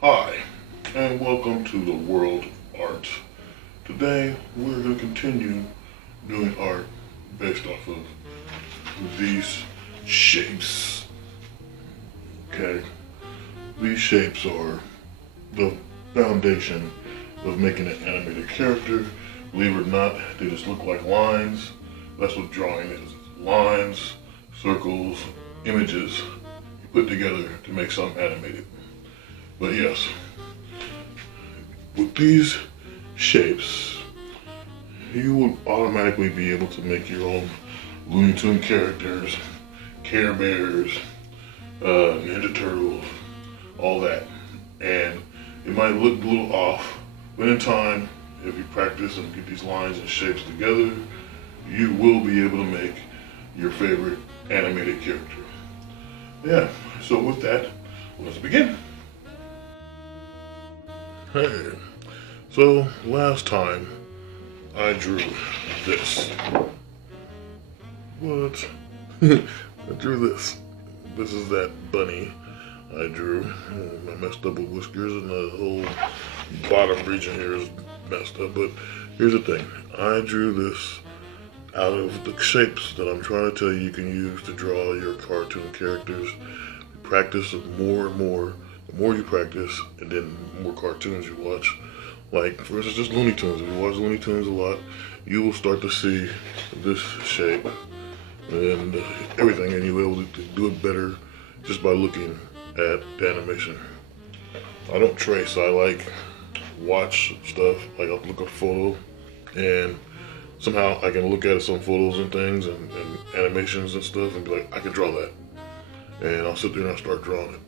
Hi, and welcome to the world of art. Today, we're going to continue doing art based off of these shapes. Okay? These shapes are the foundation of making an animated character. Believe it or not, they just look like lines. That's what drawing is. Lines, circles, images you put together to make something animated. But yes, with these shapes, you will automatically be able to make your own Looney Tune characters, Care Bears, Ninja Turtles, all that. And it might look a little off, but in time, if you practice and get these lines and shapes together, you will be able to make your favorite animated character. Yeah, so with that, let's begin. Hey, so last time I drew this. What? I drew this. This is that bunny I drew. I messed up with whiskers and the whole bottom region here is messed up. But here's the thing. I drew this out of the shapes that I'm trying to tell you can use to draw your cartoon characters. Practice more and more. The more you practice, and then the more cartoons you watch. Like, for instance, just Looney Tunes. If you watch Looney Tunes a lot, you will start to see this shape and everything, and you'll be able to do it better just by looking at the animation. I don't trace. I like watch stuff. Like I'll look at a photo, and somehow I can look at some photos and things and animations and stuff, and be like, I can draw that. And I'll sit there and I'll start drawing it.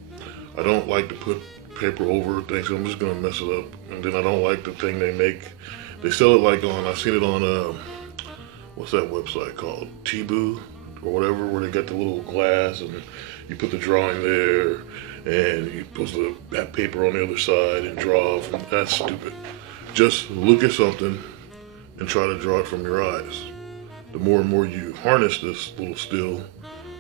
I don't like to put paper over things. I'm just gonna mess it up. And then I don't like the thing they make. They sell it like on. I seen it on what's that website called? Teboo or whatever, where they got the little glass and you put the drawing there and you put that paper on the other side and draw from. That's stupid. Just look at something and try to draw it from your eyes. The more and more you harness this little still,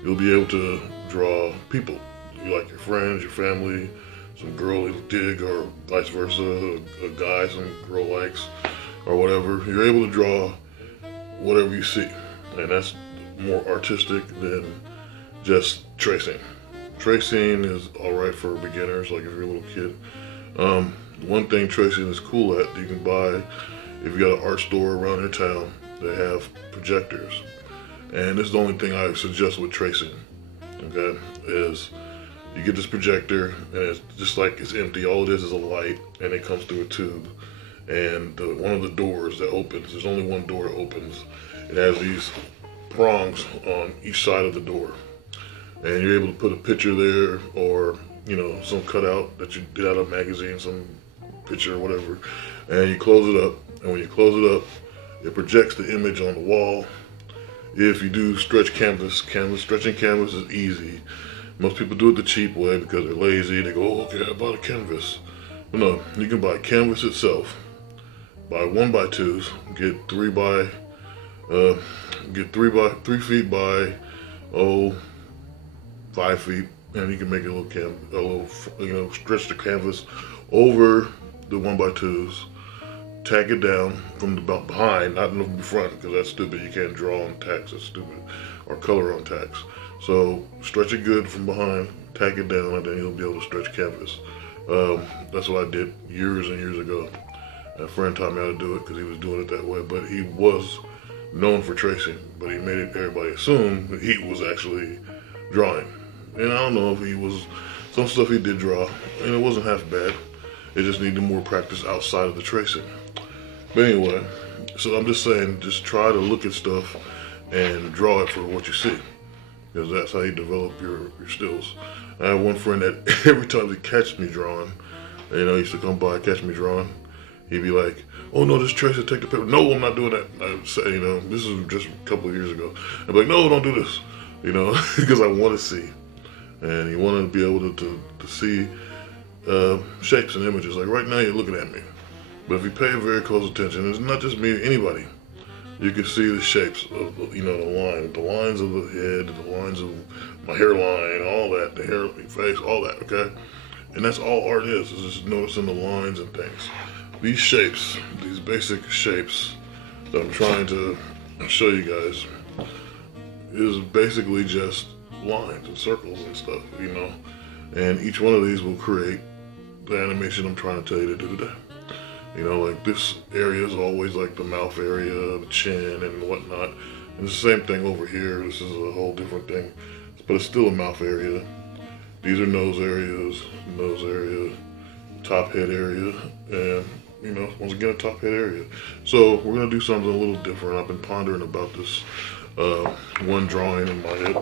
you'll be able to draw people. You like your friends, your family, some girl you dig, or vice versa, a guy some girl likes, or whatever. You're able to draw whatever you see, and that's more artistic than just tracing. Tracing is alright for beginners, like if you're a little kid. One thing tracing is cool at, you can buy, if you got an art store around your town, they have projectors. And this is the only thing I suggest with tracing, okay, is you get this projector, and it's just like it's empty. All it is a light, and it comes through a tube. And one of the doors that opens, there's only one door that opens. It has these prongs on each side of the door. And you're able to put a picture there, or, some cutout that you did out of a magazine, some picture or whatever. And you close it up. And when you close it up, it projects the image on the wall. If you do stretching canvas is easy. Most people do it the cheap way because they're lazy. They go, oh, okay, I bought a canvas. But no, you can buy canvas itself. Buy 1x2s. Get 3 feet by 5 feet, and you can make stretch the canvas over the 1x2s. Tack it down from the behind, not in the front, because that's stupid. You can't draw on tacks. That's stupid. Or color on tacks. So stretch it good from behind, tack it down, and then you'll be able to stretch canvas. That's what I did years and years ago. A friend taught me how to do it because he was doing it that way, but he was known for tracing, but he made everybody assume that he was actually drawing. And I don't know if some stuff he did draw, and it wasn't half bad. It just needed more practice outside of the tracing. But anyway, so I'm just saying, just try to look at stuff and draw it for what you see, because that's how you develop your stills. I have one friend that every time he catch me drawing, he used to come by and catch me drawing, he'd be like, oh no, just trace it, take the paper. No, I'm not doing that. I say, this is just a couple of years ago. I'd be like, no, don't do this, because I want to see. And he wanted to be able to see shapes and images. Like right now you're looking at me. But if you pay very close attention, it's not just me, anybody. You can see the shapes of, the lines of the head, the lines of my hairline, all that, the hair, face, all that, okay? And that's all art is just noticing the lines and things. These shapes, these basic shapes that I'm trying to show you guys is basically just lines and circles and stuff, you know. And each one of these will create the animation I'm trying to tell you to do today. You know, like this area is always like the mouth area, the chin and whatnot. And it's the same thing over here. This is a whole different thing, but it's still a mouth area. These are nose area, top head area, and you know, once again, a top head area. So we're gonna do something a little different. I've been pondering about this one drawing in my head,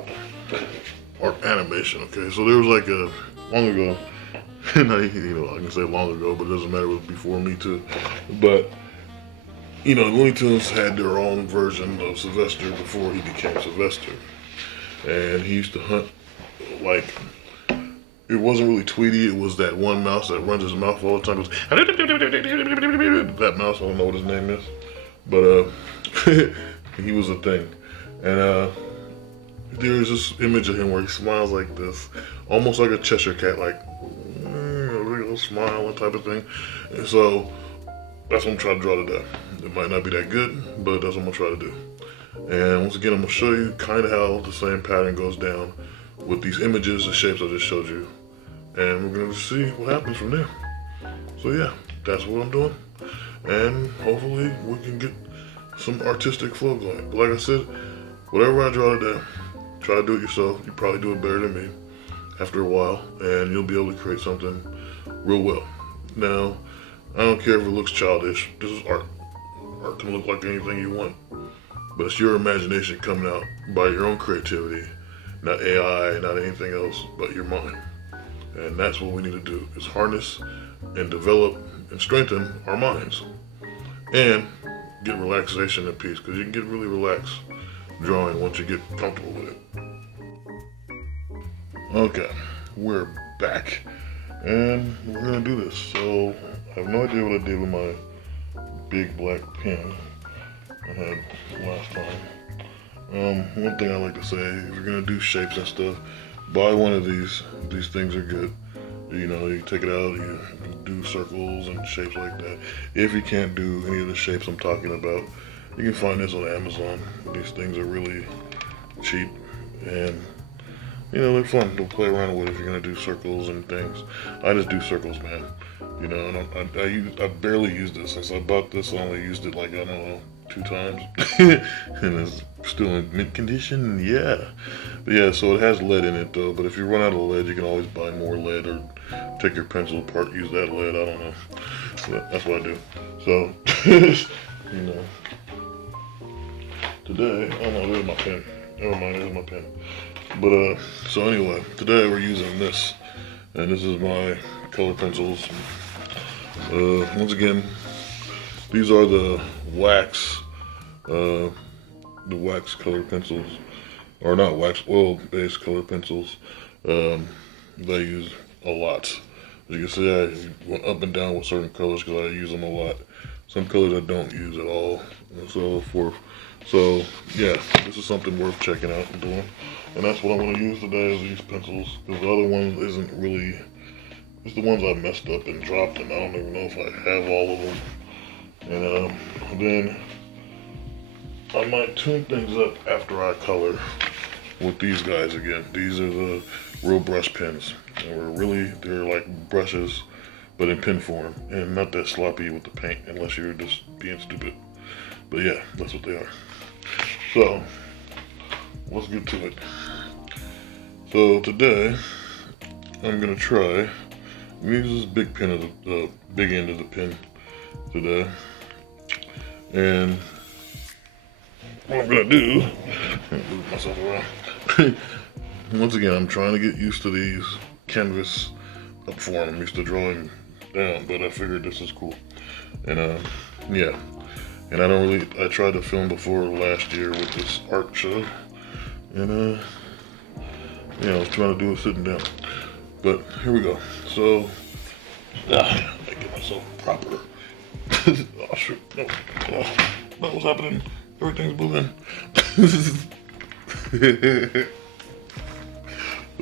or animation. Okay, so there was like a long ago, and I can say long ago, but it doesn't matter. It was before me too. But you know, Looney Tunes had their own version of Sylvester before he became Sylvester, and he used to hunt like. It wasn't really Tweety, it was that one mouse that runs his mouth all the time. That mouse, I don't know what his name is. But he was a thing. And there's this image of him where he smiles like this. Almost like a Cheshire cat, like a real smile type of thing. And so that's what I'm trying to draw today. It might not be that good, but that's what I'm gonna try to do. And once again, I'm gonna show you kind of how the same pattern goes down with these images, the shapes I just showed you. And we're gonna see what happens from there. So yeah, that's what I'm doing. And hopefully we can get some artistic flow going. But like I said, whatever I draw today, try to do it yourself. You probably do it better than me after a while, and you'll be able to create something real well. Now, I don't care if it looks childish. This is art. Art can look like anything you want. But it's your imagination coming out by your own creativity. Not AI, not anything else, but your mind. And that's what we need to do, is harness and develop and strengthen our minds. And get relaxation and peace, because you can get really relaxed drawing once you get comfortable with it. Okay, we're back. And we're gonna do this. So, I have no idea what I did with my big black pen I had last time. One thing I like to say, if you're gonna do shapes and stuff, buy one of these. These things are good. You know, you take it out, you do circles and shapes like that. If you can't do any of the shapes I'm talking about, you can find this on Amazon. These things are really cheap, and you know, they're fun to play around with if you're gonna do circles and things. I just do circles, man. You know, and I barely use this. Since I bought this, I only used it like, I don't know, 2 times. And it's still in mint condition, yeah. But yeah, so it has lead in it though, but if you run out of lead, you can always buy more lead or take your pencil apart, use that lead, I don't know. So that's what I do. So, you know. Today, oh no, there's my pen. Never mind, there's my pen. But, so anyway, today we're using this. And this is my color pencils. Once again, these are the wax color pencils, or not wax, oil-based color pencils that I use a lot. As you can see, I went up and down with certain colors because I use them a lot. Some colors I don't use at all, and so forth. So yeah, this is something worth checking out and doing. And that's what I'm going to use today, is these pencils, because the other one isn't really, it's the ones I messed up and dropped, and I don't even know if I have all of them. And then I might tune things up after I color with these guys again. These are the real brush pens. And they're like brushes, but in pen form, and not that sloppy with the paint, unless you're just being stupid. But yeah, that's what they are. So, let's get to it. So today, I'm gonna try, use this big pen of the big end of the pen today. And what I'm gonna do, move myself around. Once again, I'm trying to get used to these canvas up form. I'm used to drawing down, but I figured this is cool. And yeah. And I tried to film before last year with this art show. And yeah, I was trying to do it sitting down. But here we go. So, I get myself proper. Oh shit, no. Oh, what's happening? Everything's moving.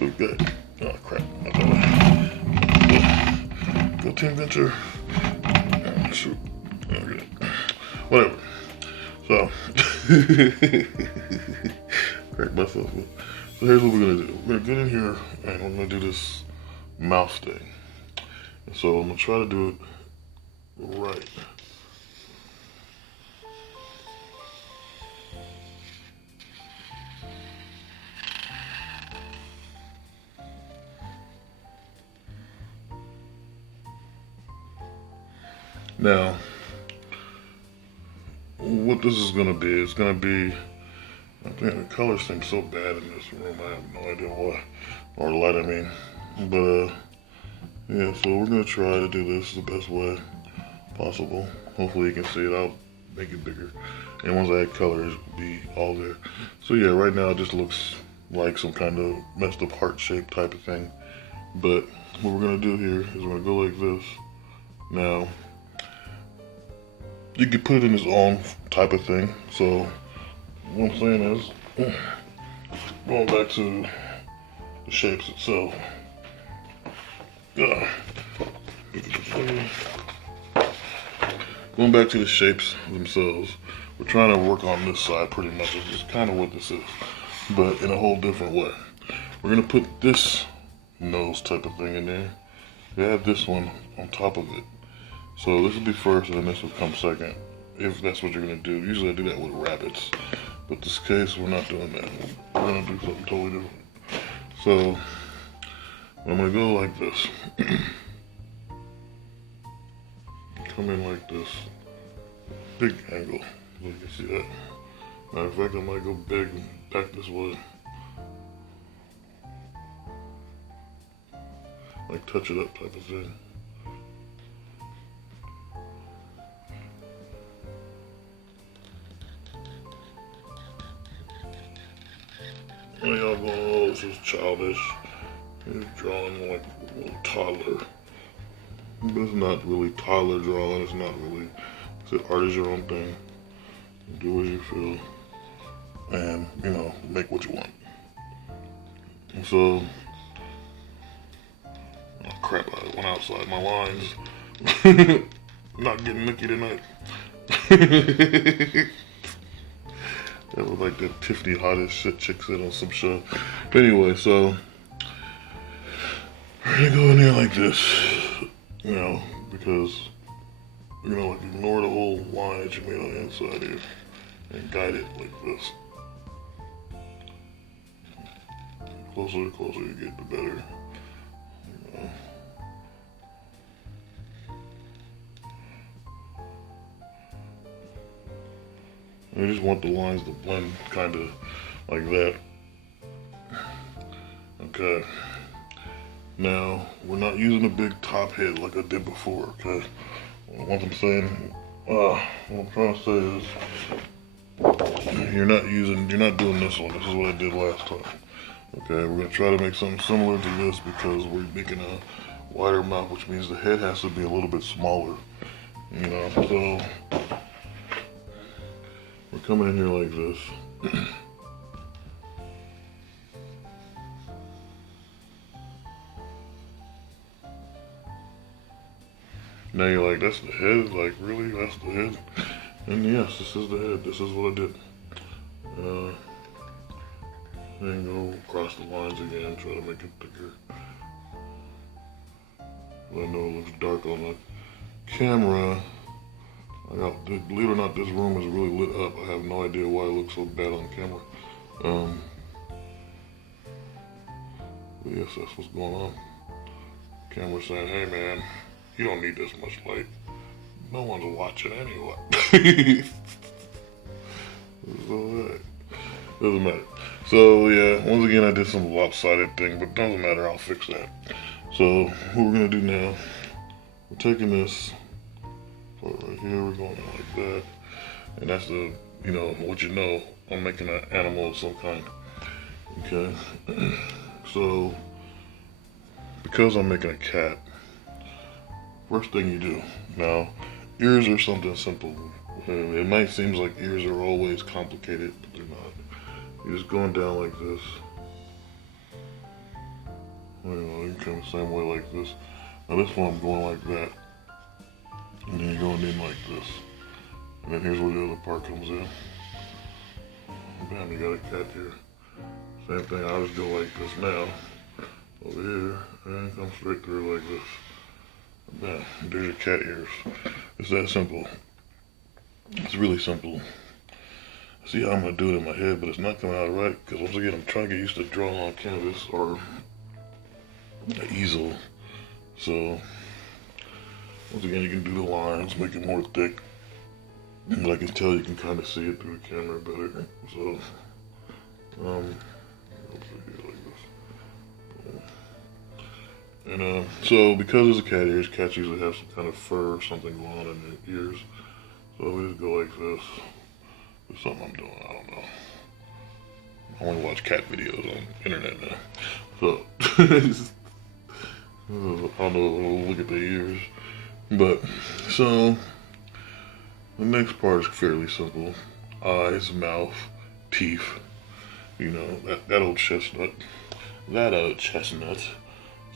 Okay. Oh crap. Okay. go Team Venture. Oh, shoot. Okay. Whatever. So, crack myself up. So here's what we're gonna do. We're gonna get in here and we're gonna do this mouth thing. So I'm gonna try to do it right. Now, what this is gonna be, it's gonna be, I think the colors seem so bad in this room, I have no idea why, or the light I mean, but yeah, so we're gonna try to do this the best way possible. Hopefully you can see it, I'll make it bigger, and once I add colors, it'll be all there. So yeah, right now it just looks like some kind of messed up heart shape type of thing, but what we're gonna do here is we're gonna go like this. Now, you can put it in its own type of thing. So what I'm saying is, going back to the shapes itself. Going back to the shapes themselves, we're trying to work on this side pretty much, which is kind of what this is, but in a whole different way. We're gonna put this nose type of thing in there. We have this one on top of it. So this will be first and then this will come second, if that's what you're gonna do. Usually I do that with rabbits, but this case we're not doing that. We're gonna do something totally different. So I'm gonna go like this. Come in like this. Big angle, you can see that. Matter of fact, I might go big and back this way. Like touch it up type of thing. Y'all going, oh, this is childish. He's drawing like a little toddler. But it's not really toddler drawing, it's not really. Art is your own thing. Do as you feel. And, you know, make what you want. And so, oh crap, I went outside my lines. Not getting Mickey tonight. That was like that Tiffany hottest shit chick said on some show. But anyway, so we're gonna go in there like this, you know, because you're gonna like ignore the whole line that you made on the inside here and guide it like this. The closer you get, the better. You know. I just want the lines to blend kind of like that. Okay. Now, we're not using a big top head like I did before, okay? What I'm saying, what I'm trying to say is, you're not doing this one. This is what I did last time. Okay, we're gonna try to make something similar to this because we're making a wider mouth, which means the head has to be a little bit smaller. You know, so we're coming in here like this. Now you're like, that's the head? Like, really? That's the head? And yes, this is the head. This is what I did. Then go across the lines again, try to make it thicker. I know it looks dark on the camera. Believe it or not, this room is really lit up. I have no idea why it looks so bad on camera. But yes, that's what's going on. Camera saying, hey man, you don't need this much light. No one's watching anyway. Alright. Doesn't matter. So yeah, once again I did some lopsided thing, but doesn't matter, I'll fix that. So what we're gonna do now, we're taking this part right here, we're going like that. And that's the, you know, what you know, I'm making an animal of some kind. Okay. So because I'm making a cat, first thing you do, now ears are something simple. It might seem like ears are always complicated, but they're not. You're just going down like this. You know, you can come the same way like this. Now this one I'm going like that. And then you're going in like this. And then here's where the other part comes in. Bam, you got a cat here. Same thing, I'll just go like this now. Over here, and come straight through like this. Bam, there's your cat ears. It's that simple. It's really simple. See how I'm gonna do it in my head, but it's not coming out right, because once again, I'm trying to get used to drawing on canvas or an easel. So, once again, you can do the lines, make it more thick. But I can tell you can kind of see it through the camera better. So, let's see like this. And so because it's a cat ears, cats usually have some kind of fur or something going on in their ears. So we just go like this. There's something I'm doing, I don't know. I only watch cat videos on the internet now. So, I don't know, look at the ears. But, so, the next part is fairly simple. Eyes, mouth, teeth. You know, that old chestnut. That old chestnut.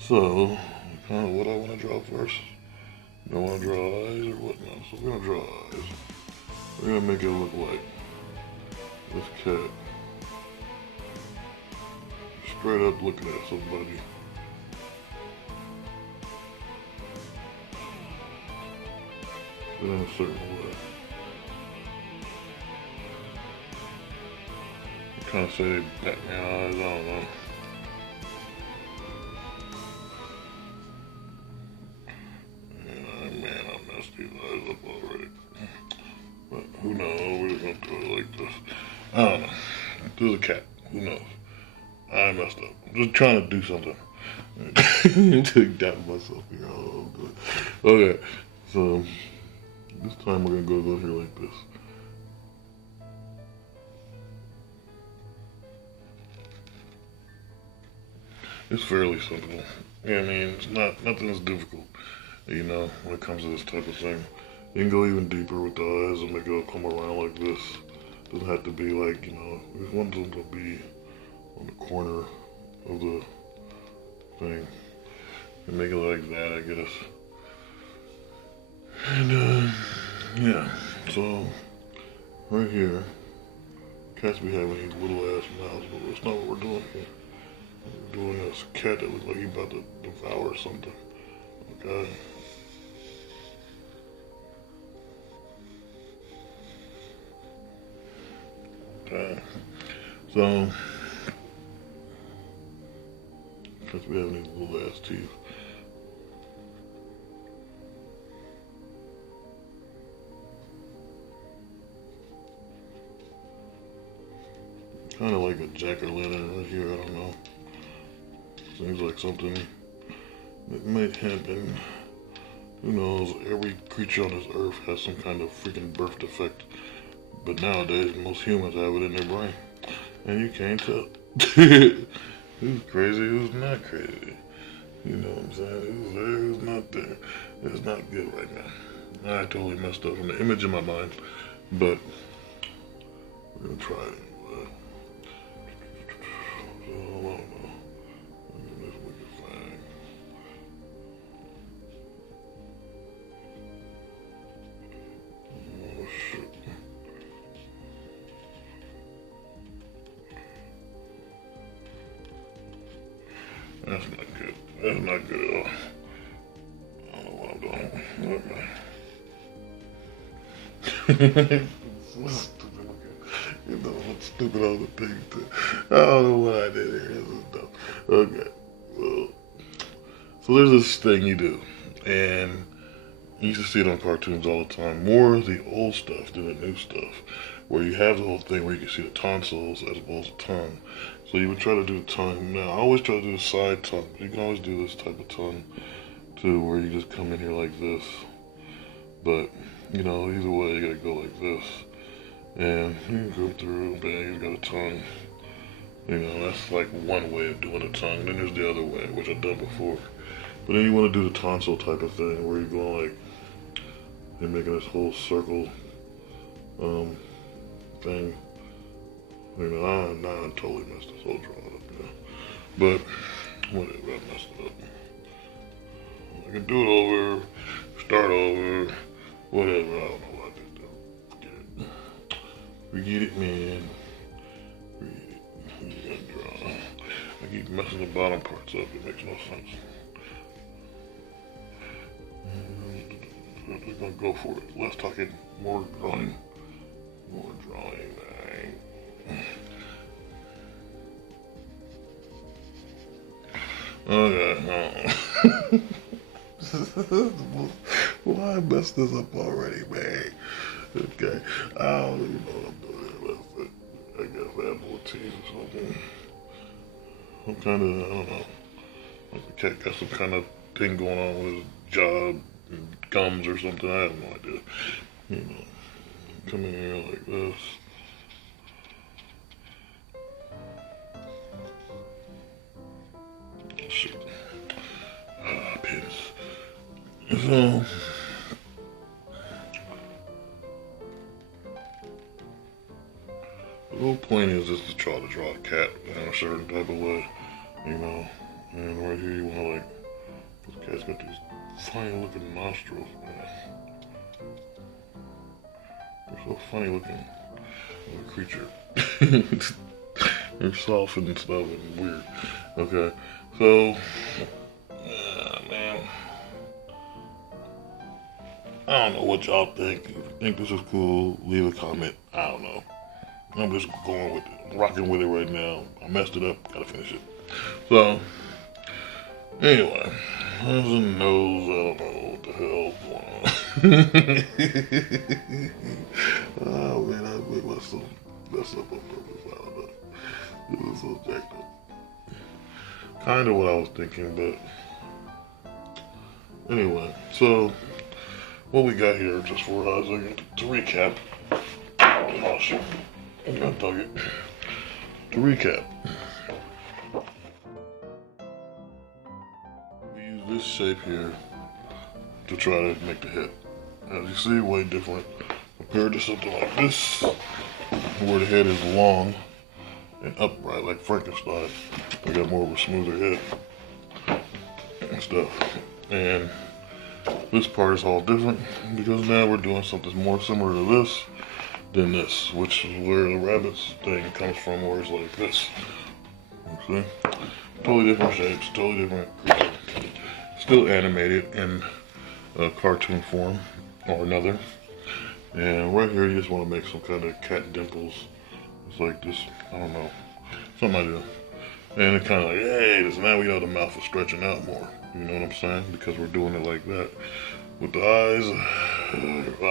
So, kind of what I want to draw first. Do I want to draw eyes or whatnot? So we're going to draw eyes. We're going to make it look like this cat. Straight up looking at somebody. In a certain way. I'm trying to say Batman eyes, I don't know. Man, I messed these eyes up already. But who knows? We're just gonna do it like this. I don't know. There's a cat. Who knows? I messed up. I'm just trying to do something. Took down myself here. Oh, good. Okay, so this time we're gonna go here like this. It's fairly simple. Yeah, I mean, it's nothing's difficult. You know, when it comes to this type of thing. You can go even deeper with the eyes and make it come around like this. Doesn't have to be like, you know, we want them to be on the corner of the thing. And make it like that, I guess. And, yeah. So, right here, cats be having these little ass mouths, but that's not what we're doing here. We're doing this cat that looks like he's about to devour something. Okay. Okay. So, since we have these little ass teeth. Kind of like a jack-o'-lantern right here, I don't know. Seems like something that might happen. Who knows, every creature on this earth has some kind of freaking birth defect. But nowadays, most humans have it in their brain. And you can't tell. Who's crazy, who's not crazy. You know what I'm saying? Who's there, who's not there. It's not good right now. I totally messed up from the image in my mind. But, we're gonna try it anyway. So, I don't know. This wicked thing. Oh, shit. That's not good. That's not good at all. I don't know what I'm doing. Okay. So stupid. You know what stupid all the things do. I don't know what I did here. This is dumb. Okay. Well, so there's this thing you do. And you used to see it on cartoons all the time. More of the old stuff than the new stuff. Where you have the whole thing where you can see the tonsils as well as the tongue. So you would try to do the tongue. Now, I always try to do the side tongue. You can always do this type of tongue, too, where you just come in here like this. But, you know, either way, you gotta go like this. And you can go through, bang, he's got a tongue. You know, that's like one way of doing a tongue. Then there's the other way, which I've done before. But then you want to do the tonsil type of thing, where you're going like, you're making this whole circle, thing. You know, I totally messed this whole drawing up, you know. But, whatever, I messed it up. I can do it over, start over, whatever. I don't know what I did though. Get it. Read it, man. Read it. Yeah, draw. I keep messing the bottom parts up. It makes no sense. We're gonna go for it. Less talking, more drawing. More drawing, man. Okay. Why I messed this up already, man? Okay. I don't even know what I'm doing. That's it. I guess add more teeth or something. Some kind of, I don't know. Like the cat got some kind of thing going on with his jaw and gums or something. I have no idea. You know, come in here like this. Shit. Pins. So, the whole point is just to try to draw a cat in a certain type of way, you know. And right here you want to like, this cat's got these funny looking nostrils, man. They're so funny looking little creature. They're soft and stuff and weird. Okay, so, man. I don't know what y'all think. If you think this is cool, leave a comment. I don't know. I'm just going with it, rocking with it right now. I messed it up, gotta finish it. So, anyway, there's a nose, I don't know what the hell's going on. Oh man, I made myself mess up on purpose, I don't know. It was so jacked up. Kind of what I was thinking, but anyway, so what we got here, just for us, to recap. Oh shit. I dug it. To recap, we use this shape here to try to make the head. As you see, way different compared to something like this, where the head is long and upright like Frankenstein. We got more of a smoother head and stuff. And this part is all different because now we're doing something more similar to this than this, which is where the rabbit's thing comes from, where it's like this. You see? Totally different shapes, totally different creature. Still animated in a cartoon form or another. And right here, you just want to make some kind of cat dimples. It's like this, I don't know, something like that. And it's kind of like, hey, this, now we know the mouth is stretching out more. You know what I'm saying? Because we're doing it like that. With the eyes, I don't know,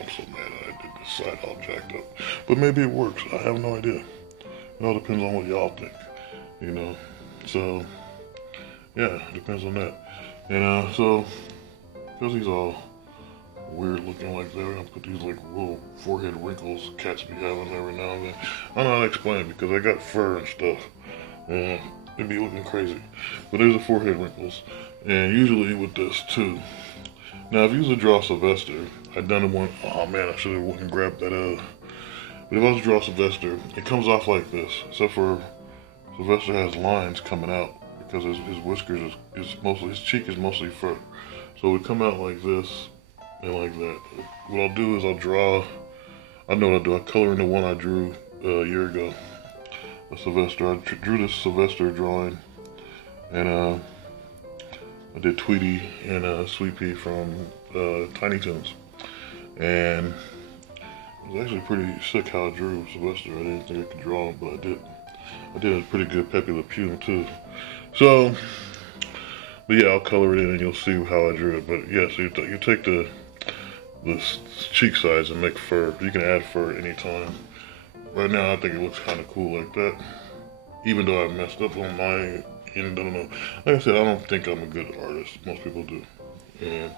I'm so mad I did this side all jacked up. But maybe it works, I have no idea. It all depends on what y'all think, you know? So, yeah, it depends on that. And so, because he's all weird looking like that, we're gonna put these like little forehead wrinkles cats be having every now and then. I don't know how to explain it because I got fur and stuff. And it'd be looking crazy. But there's the forehead wrinkles. And usually with this too. Now, if you was to draw Sylvester, I'd done one, oh man, I should have went and grabbed that, but if I was to draw Sylvester, it comes off like this, except for Sylvester has lines coming out, because his whiskers is mostly, his cheek is mostly fur. So it would come out like this, and like that. What I'll do is I'll draw, I know what I'll do, I'll color in the one I drew a year ago, a Sylvester. I drew this Sylvester drawing, and I did Tweety and Sweet Pea from Tiny Toons. And it was actually pretty sick how I drew Sylvester. I didn't think I could draw him, but I did. I did a pretty good Pepe Le Pew too. So, but yeah, I'll color it in and you'll see how I drew it. But yeah, so you take the cheek size and make fur. You can add fur at any time. Right now, I think it looks kind of cool like that. Even though I messed up on my end, I don't know. Like I said, I don't think I'm a good artist. Most people do. And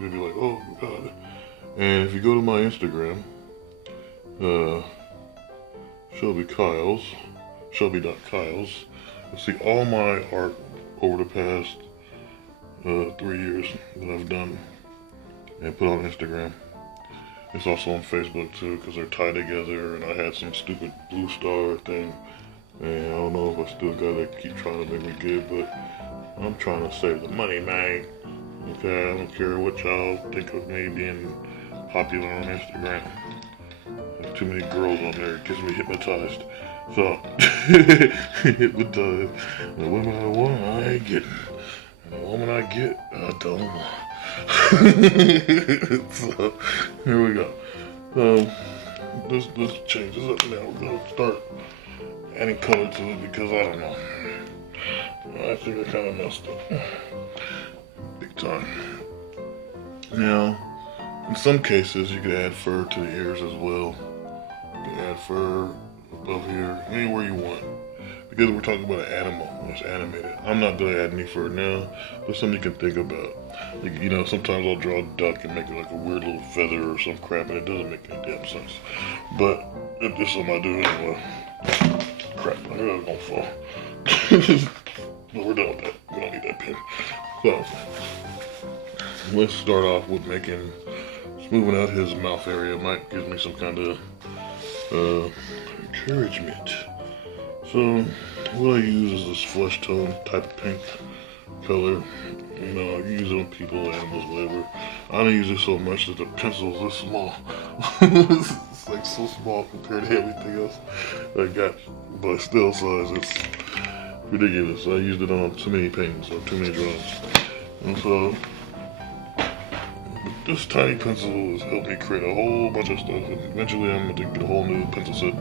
they'll be like, oh God. And if you go to my Instagram, Shelby.Kyles, you'll see all my art over the past 3 years that I've done and put on Instagram. It's also on Facebook too, because they're tied together, and I had some stupid Blue Star thing, and I don't know if I still got to keep trying to make me good, but I'm trying to save the money, man. Okay, I don't care what y'all think of me being popular on Instagram. There's too many girls on there. It gets me hypnotized. So, hypnotized. The women I want, I ain't getting. And the woman I get, I don't want. So, here we go. Let's change this up now. We're gonna start adding color to it because I don't know. I think I kind of messed up. Big time. Now, in some cases, you could add fur to the ears as well. You can add fur above here, anywhere you want. Because we're talking about an animal, it's animated. I'm not gonna add any fur now, but something you can think about. Like, you know, sometimes I'll draw a duck and make it like a weird little feather or some crap, and it doesn't make any damn sense. But it's something I do anyway. Crap, I knew that was gonna fall. But we're done with that. We don't need that pin. So, let's start off with smoothing out his mouth area. Might give me some kind of encouragement. So, what I use is this flesh tone type of pink color. You know, I use it on people, animals, whatever. I don't use it so much that the pencil is this small. It's like so small compared to everything else I got. But still, size, it's ridiculous. I used it on too many paintings or too many drawings. And so, this tiny pencil has helped me create a whole bunch of stuff. And eventually, I'm going to get a whole new pencil set.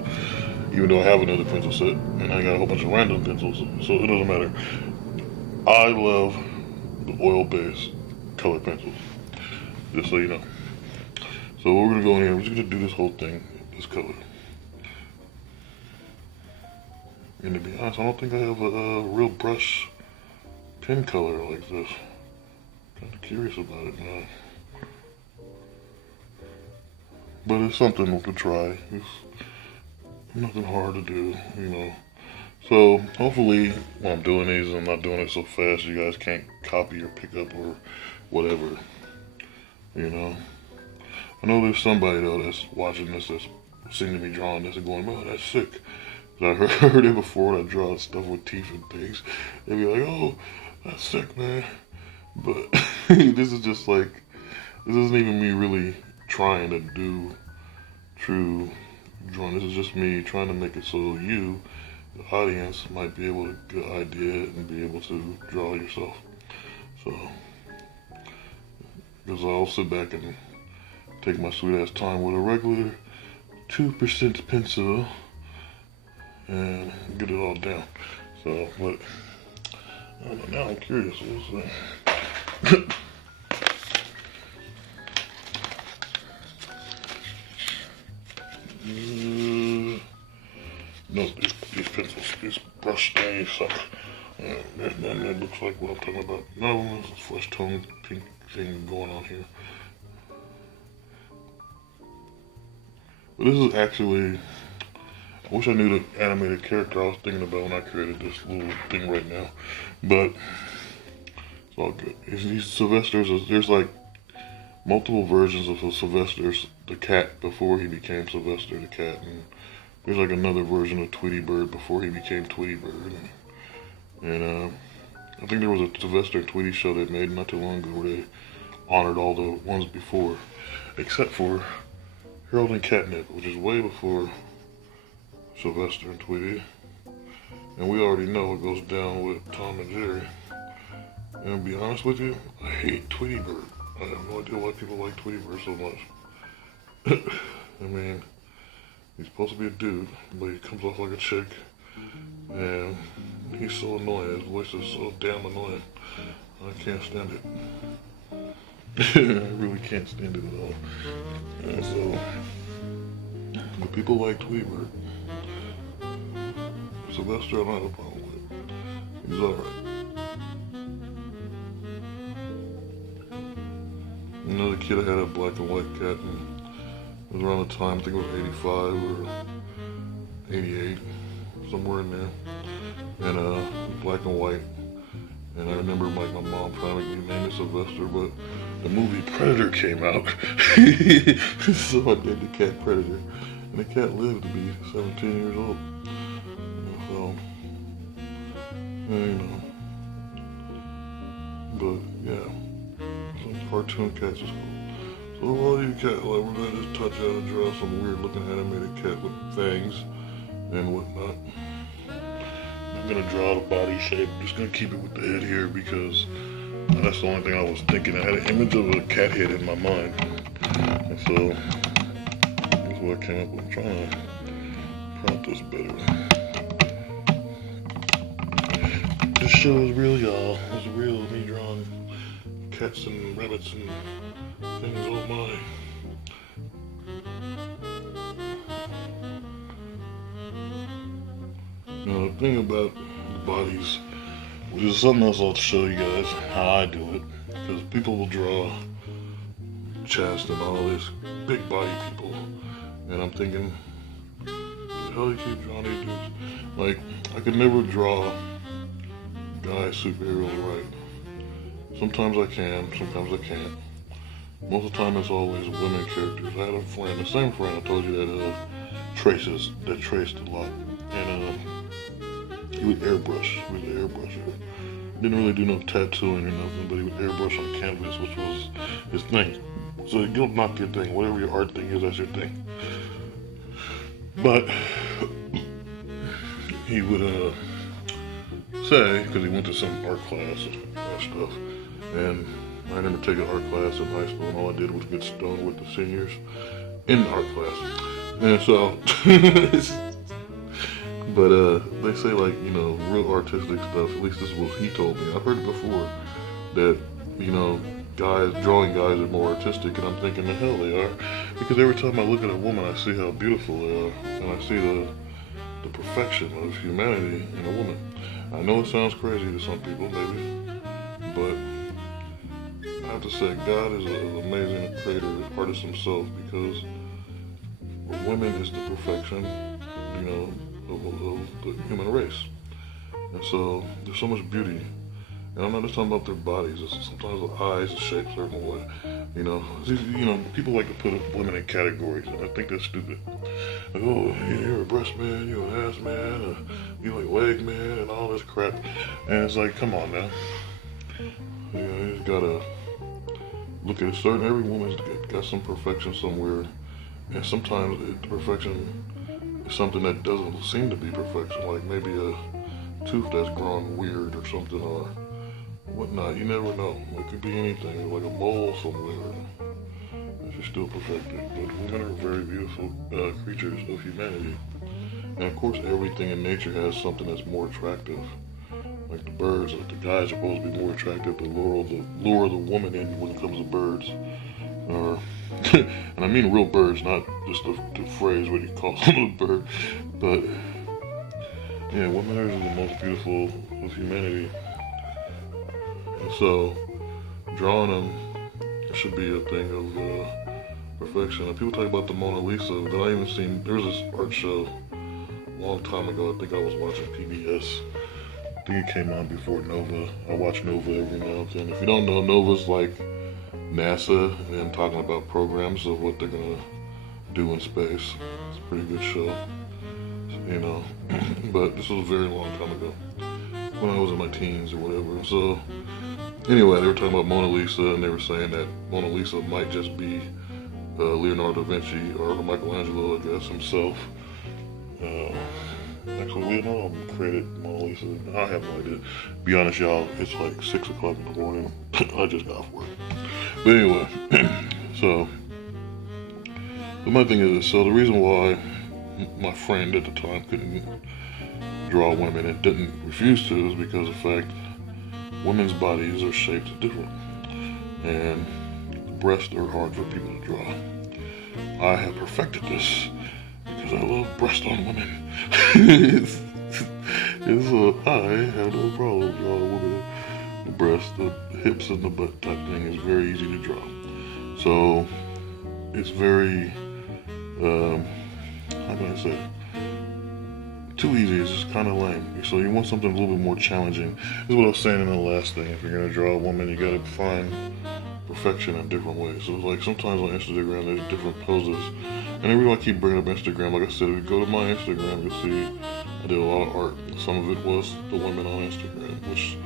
Even though I have another pencil set, and I got a whole bunch of random pencils, so it doesn't matter. I love the oil-based color pencils, just so you know. So we're gonna go in here, we're just gonna do this whole thing, this color. And to be honest, I don't think I have a real brush pen color like this. Kind of curious about it now. But it's something to try. It's nothing hard to do, you know. So hopefully when I'm doing these, I'm not doing it so fast you guys can't copy or pick up or whatever, you know. I know there's somebody though that's watching this that's seeing me drawing this and going, oh, that's sick. I heard it before when I draw stuff with teeth and things. They'd be like, oh, that's sick, man. But this is just like, this isn't even me really trying to do true drawing. This is just me trying to make it so you, the audience, might be able to get an idea and be able to draw yourself. So, because I'll sit back and take my sweet ass time with a regular 2% pencil and get it all down. So, but I don't know, now I'm curious. What's that? No, these pencils, these brush things suck. That looks like what I'm talking about. No, there's a flesh tone pink thing going on here. But this is actually, I wish I knew the animated character I was thinking about when I created this little thing right now. But it's all good. These Sylvester's, there's like multiple versions of Sylvester's the cat before he became Sylvester the cat, and there's like another version of Tweety Bird before he became Tweety Bird, and I think there was a Sylvester and Tweety show they made not too long ago where they honored all the ones before, except for Harold and Catnip, which is way before Sylvester and Tweety, and we already know what goes down with Tom and Jerry. And to be honest with you, I hate Tweety Bird. I have no idea why people like Tweety Bird so much. I mean, he's supposed to be a dude, but he comes off like a chick, and he's so annoying. His voice is so damn annoying. I can't stand it. I really can't stand it at all. And so, but people like Tweety Bird. Sylvester, I don't have a problem with. He's alright. Another kid I had a black and white cat, and it was around the time, I think it was 85 or 88, somewhere in there, and black and white. And I remember like my mom trying to make me name it Sylvester, but the movie Predator came out, so I named the cat Predator, and the cat lived to be 17 years old. So, you know, but yeah. cartoon cats is cool. So all you cat lovers, I just touch out and draw some weird looking animated cat with fangs and whatnot. I'm gonna draw the body shape. I'm just gonna keep it with the head here because that's the only thing I was thinking. I had an image of a cat head in my mind. And so that's what I came up with. I'm trying to prompt this better. This show is real, y'all. It's real. Me drawing cats and rabbits and things. Oh my. Now the thing about the bodies, which is something else I'll show you guys how I do it, because people will draw chest and all this big body people, and I'm thinking, the hell you keep drawing these dudes? Like, I could never draw guy superheroes right. Sometimes I can, sometimes I can't. Most of the time it's always women characters. I had a friend, the same friend I told you that traced a lot, and he would airbrush. He was an airbrusher. Didn't really do no tattooing or nothing, but he would airbrush on canvas, which was his thing. So you'll knock your thing. Whatever your art thing is, that's your thing. But he would say, because he went to some art class and stuff, and I remember taking art class in high school, and all I did was get stoned with the seniors in art class. And so, but they say, like, you know, real artistic stuff, at least this is what he told me. I've heard it before, that, you know, drawing guys are more artistic, and I'm thinking the hell they are, because every time I look at a woman, I see how beautiful they are, and I see the perfection of humanity in a woman. I know it sounds crazy to some people, maybe, but I have to say God is an amazing creator, artist himself, because women is the perfection, you know, of the human race. And so there's so much beauty. And I'm not just talking about their bodies. It's sometimes the eyes are shaped a certain way. You know, people like to put women in categories, and I think that's stupid. Like, oh, you're a breast man, you're an ass man, you like leg man, and all this crap. And it's like, come on now. You know, you just gotta look at every woman's got some perfection somewhere, and sometimes the perfection is something that doesn't seem to be perfection, like maybe a tooth that's grown weird or something, or whatnot. You never know. It could be anything, like a mole somewhere. She's still perfected. But women are very beautiful creatures of humanity. And of course, everything in nature has something that's more attractive. Like the birds, like the guys are supposed to be more attractive to lure the woman in when it comes to birds. Or, and I mean real birds, not just the phrase what you call them a bird. But yeah, women are the most beautiful of humanity. And so, drawing them should be a thing of perfection. And people talk about the Mona Lisa, but I even seen, there was this art show a long time ago. I think I was watching PBS. I think it came on before Nova. I watch Nova every now and then. If you don't know, Nova's like NASA and talking about programs of what they're gonna do in space. It's a pretty good show, you know. But this was a very long time ago, when I was in my teens or whatever. So anyway, they were talking about Mona Lisa, and they were saying that Mona Lisa might just be Leonardo da Vinci or Michelangelo, I guess, himself. Actually, Leonardo created Mona Lisa. I have no idea. Be honest, y'all, it's like 6 o'clock in the morning. I just got off work. But anyway, so my thing is, so the reason why my friend at the time couldn't draw women and didn't refuse to is because of the fact women's bodies are shaped different, and the breasts are hard for people to draw. I have perfected this because I love breast on women. I have no problem drawing a woman. The breast, the hips, and the butt type thing is very easy to draw. So it's very, how can I say, too easy. It's just kind of lame. So you want something a little bit more challenging. This is what I was saying in the last thing. If you're gonna draw a woman, you gotta find perfection in different ways. So like sometimes on Instagram there's different poses, and every time I keep bringing up Instagram, like I said, if you go to my Instagram, you'll see I did a lot of art. Some of it was the women on Instagram, which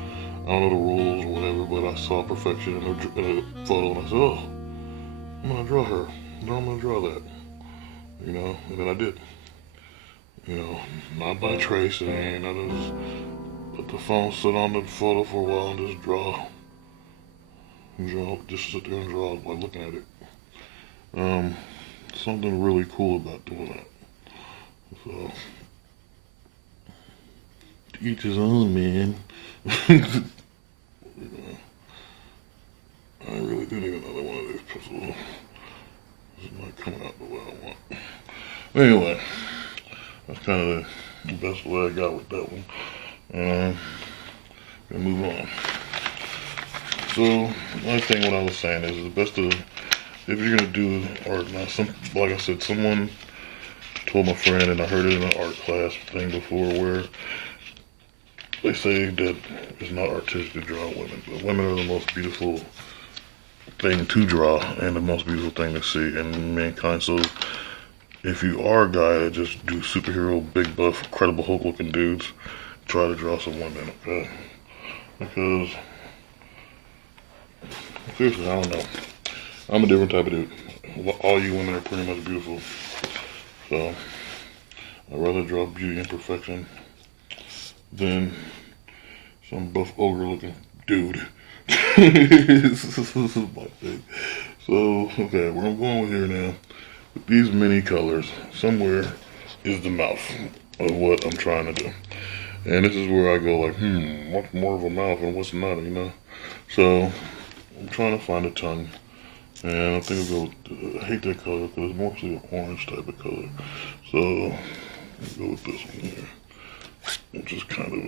I don't know the rules or whatever, but I saw perfection in a photo, and I said, oh, I'm gonna draw her. I'm gonna draw that. You know, and then I did. You know, not by trace, and I just let the phone sit on the photo for a while and just draw. Just sit there and draw by looking at it. Something really cool about doing that. So, to each his own, man. You know, I really do need another one of these pencils. This is not coming out the way I want. Anyway, that's kind of the best way I got with that one. Gonna move on. So, another thing what I was saying is the best of, if you're gonna do art, now like I said, someone told my friend, and I heard it in an art class thing before, where they say that it's not artistic to draw women, but women are the most beautiful thing to draw and the most beautiful thing to see in mankind. So if you are a guy that just do superhero, big buff, Incredible Hulk looking dudes, try to draw some women, okay? Because seriously, I don't know. I'm a different type of dude. All you women are pretty much beautiful. So I'd rather draw beauty and perfection than some buff ogre looking dude. This is my thing. So, okay, where I'm going with here now, with these many colors, somewhere is the mouth of what I'm trying to do. And this is where I go like, what's more of a mouth and what's not, you know? So, I'm trying to find a tongue. And I think I'll go with, I hate that color because it's mostly an orange type of color. So, I'll go with this one here. Which is kind of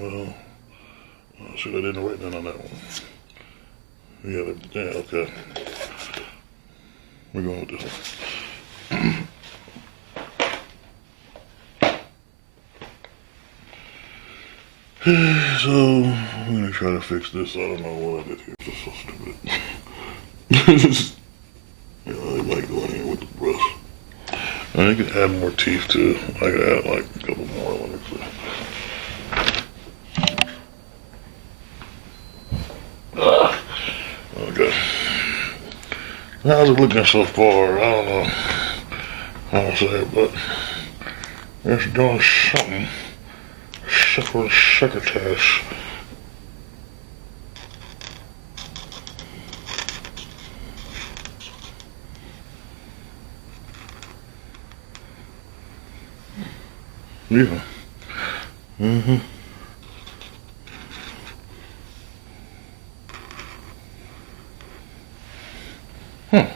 well, shoot, I didn't write down on that one. Yeah, okay. We're going with this one. So, I'm gonna try to fix this. I don't know what I did here. It's just so stupid. You know, I might go in here with the brush. I could add more teeth too. I could add like a couple more. Let me see. Okay. How's it looking so far? I don't know how to say it, but it's doing something. Succotash. Yeah. Mm-hmm. Huh.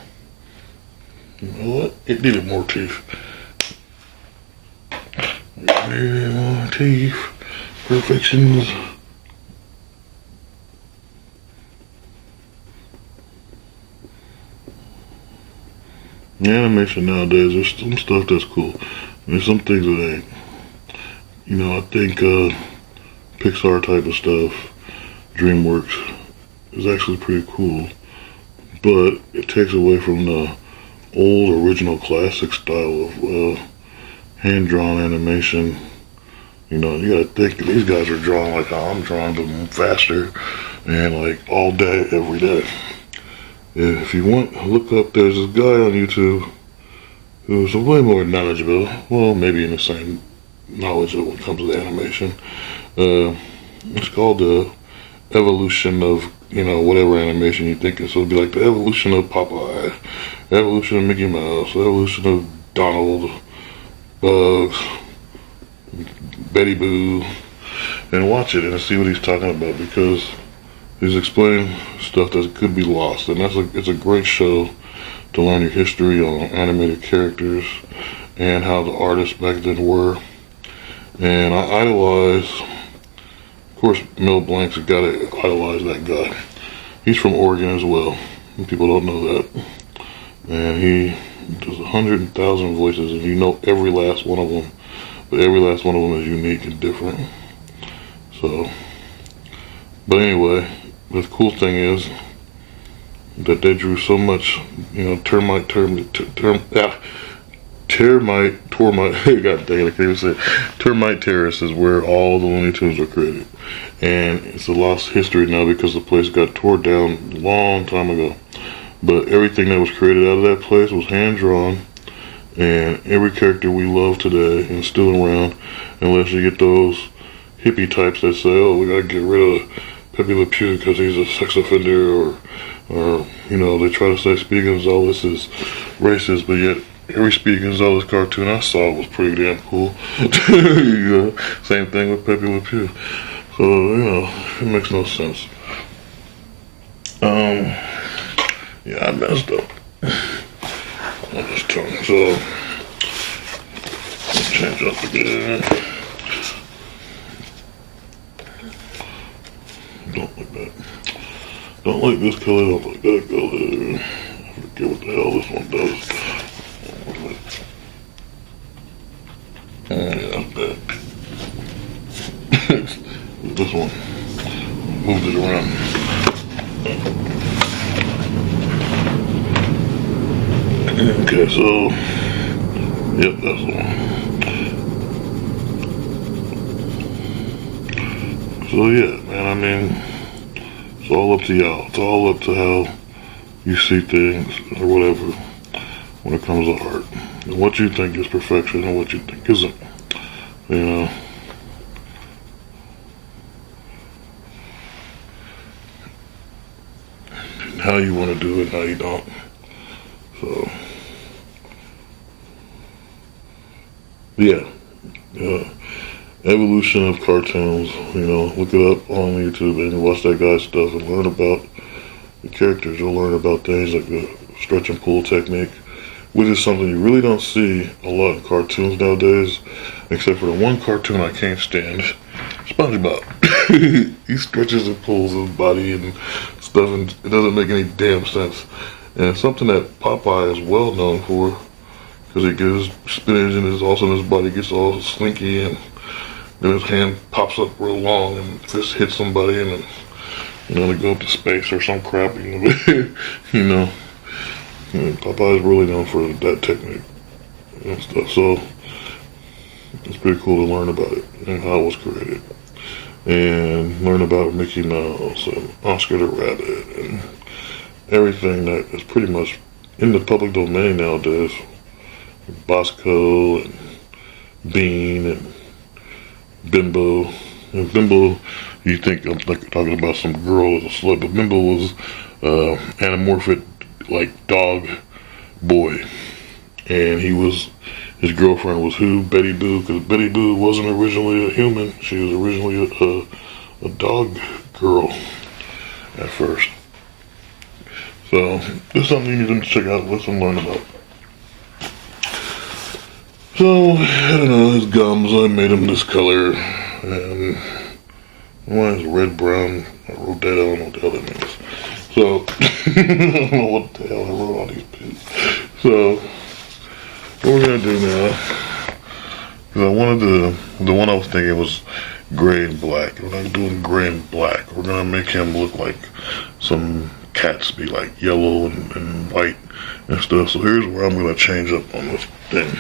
You know what? It needed more teeth. It needed more teeth. Perfections. The animation nowadays, there's some stuff that's cool. There's some things that ain't. You know, I think Pixar type of stuff, DreamWorks, is actually pretty cool. But it takes away from the old original classic style of hand-drawn animation. You know, you gotta think these guys are drawing like how I'm drawing, but faster and like all day, every day. If you want, look up, there's this guy on YouTube who's way more knowledgeable, well, maybe in the same knowledge when it comes to animation. It's called the evolution of, you know, whatever animation you think it. So it'd be like the evolution of Popeye, evolution of Mickey Mouse, evolution of Donald, Bugs, Betty Boo, and watch it and see what he's talking about, because he's explaining stuff that could be lost, and it's a great show to learn your history on animated characters and how the artists back then were. And I idolize, of course, Mel Blanc's gotta idolize that guy. He's from Oregon as well. People don't know that. And he does 100,000 voices, and you know every last one of them. But every last one of them is unique and different. So, but anyway, the cool thing is that they drew so much, you know, Termite, god dang it, I can't even say it. Termite Terrace is where all the Looney Tunes were created. And it's a lost history now because the place got tore down a long time ago. But everything that was created out of that place was hand drawn. And every character we love today is still around, unless you get those hippie types that say, oh, we gotta get rid of Pepe Le Pew because he's a sex offender, or you know, they try to say Speedy Gonzales is racist, but yet every Speedy Gonzales cartoon I saw was pretty damn cool. You know, same thing with Pepe Le Pew. So, you know, it makes no sense. Yeah, I messed up on this tongue, so let's change up again. Don't like that. Don't like this color, don't like that color. I forget what the hell this one does. Yeah, that's bad. This one. Moved it around. Okay, so, yep, that's the one. So yeah, man, I mean, it's all up to y'all. It's all up to how you see things or whatever when it comes to art. And what you think is perfection and what you think isn't. You know. How you want to do it, how you don't. So, yeah. Evolution of cartoons, you know, look it up on YouTube and watch that guy's stuff and learn about the characters. You'll learn about things like the stretch and pull technique, which is something you really don't see a lot in cartoons nowadays, except for the one cartoon I can't stand, SpongeBob. He stretches and pulls his body and stuff, and it doesn't make any damn sense. And it's something that Popeye is well known for, because he gets spinach and his body gets all slinky, and then his hand pops up real long and just hits somebody, and then, you know, they go up to space or some crap, you know. You know, Popeye is really known for that technique and stuff. So it's pretty cool to learn about it and how it was created, and learn about Mickey Mouse and Oscar the Rabbit and everything that is pretty much in the public domain nowadays. Bosco and Bean and Bimbo. And Bimbo, you think I'm like talking about some girl as a slut, but Bimbo was anamorphic, like dog boy, and his girlfriend was who? Betty Boo, because Betty Boo wasn't originally a human. She was originally a dog girl at first. So this is something you need to check out, listen, learn about. So, I don't know, his gums, I made him this color, and why is red, brown, I wrote that, I don't know what the hell that means. So, I don't know what the hell I wrote on these pins. So, what we're gonna do now, because I wanted the one I was thinking was gray and black. We're not doing gray and black, we're gonna make him look like some cats, be like yellow and white and stuff. So here's where I'm gonna change up on this thing.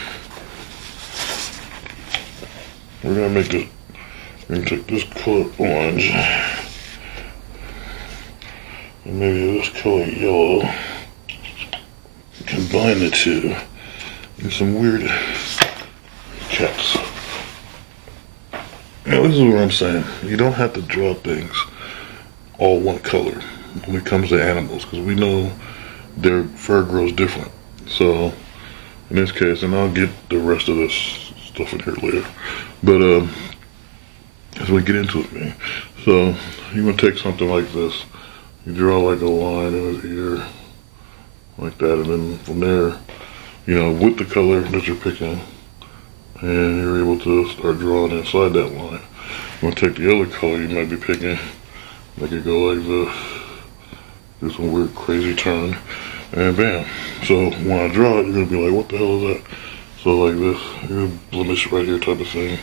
We're gonna make this, we're gonna take this color orange, and maybe this color yellow, combine the two, and some weird cats. Now this is what I'm saying, you don't have to draw things all one color when it comes to animals, because we know their fur grows different. So, in this case, and I'll get the rest of this stuff in here later. But as we get into it, man. So you're gonna take something like this. You draw like a line in his ear, like that, and then from there, you know, with the color that you're picking, and you're able to start drawing inside that line. I'm gonna take the other color you might be picking, make it go like this, do some weird crazy turn, and bam. So when I draw it, you're gonna be like, what the hell is that? So like this, you're gonna blemish right here type of thing,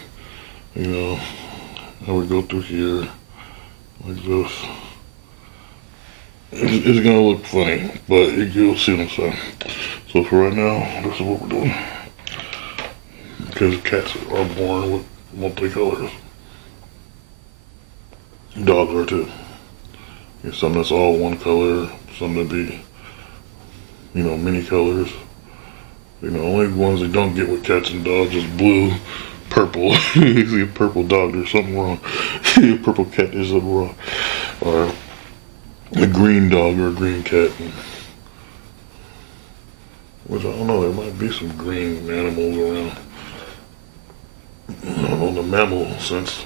you know, and we go through here, like this. It's gonna look funny, but you'll see what I'm saying. So for right now, this is what we're doing. because cats are born with multicolors. Dogs are too. Some that's all one color, some that be, many colors. Only ones that don't get with cats and dogs is blue, purple. You see a purple dog, there's something wrong. A purple cat, there's something wrong. Or a green dog or a green cat. Which I don't know, there might be some green animals around. I don't know, the mammal sense.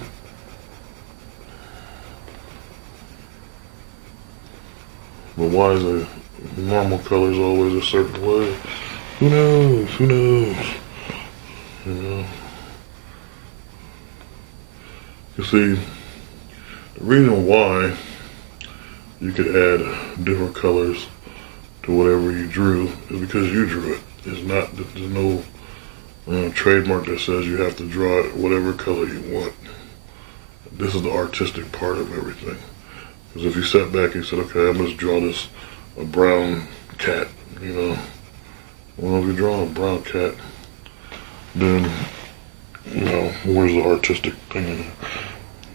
But why is the normal colors always a certain way? Who knows? Who knows? You see, the reason why you could add different colors to whatever you drew is because you drew it. It's not, there's no trademark that says you have to draw it whatever color you want. This is the artistic part of everything. Because if you sat back and said, okay, I'm going to draw this, a brown cat, well, if you're drawing a brown cat, then, where's the artistic thing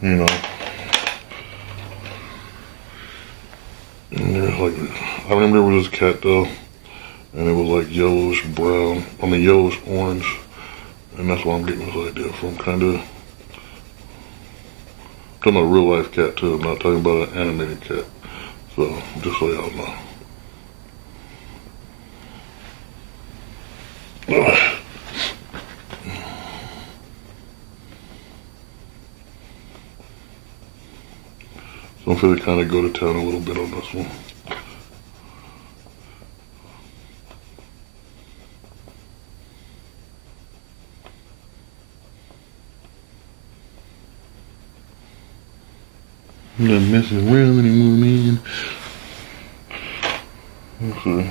in it? And there's I remember there was this cat though, and it was like yellowish brown, yellowish orange, and that's where I'm getting this idea from, kinda. I'm talking about a real life cat too, I'm not talking about an animated cat. So, just so y'all know. So I'm gonna kind of go to town a little bit on this one. I'm not messing around anymore, man. Let's see.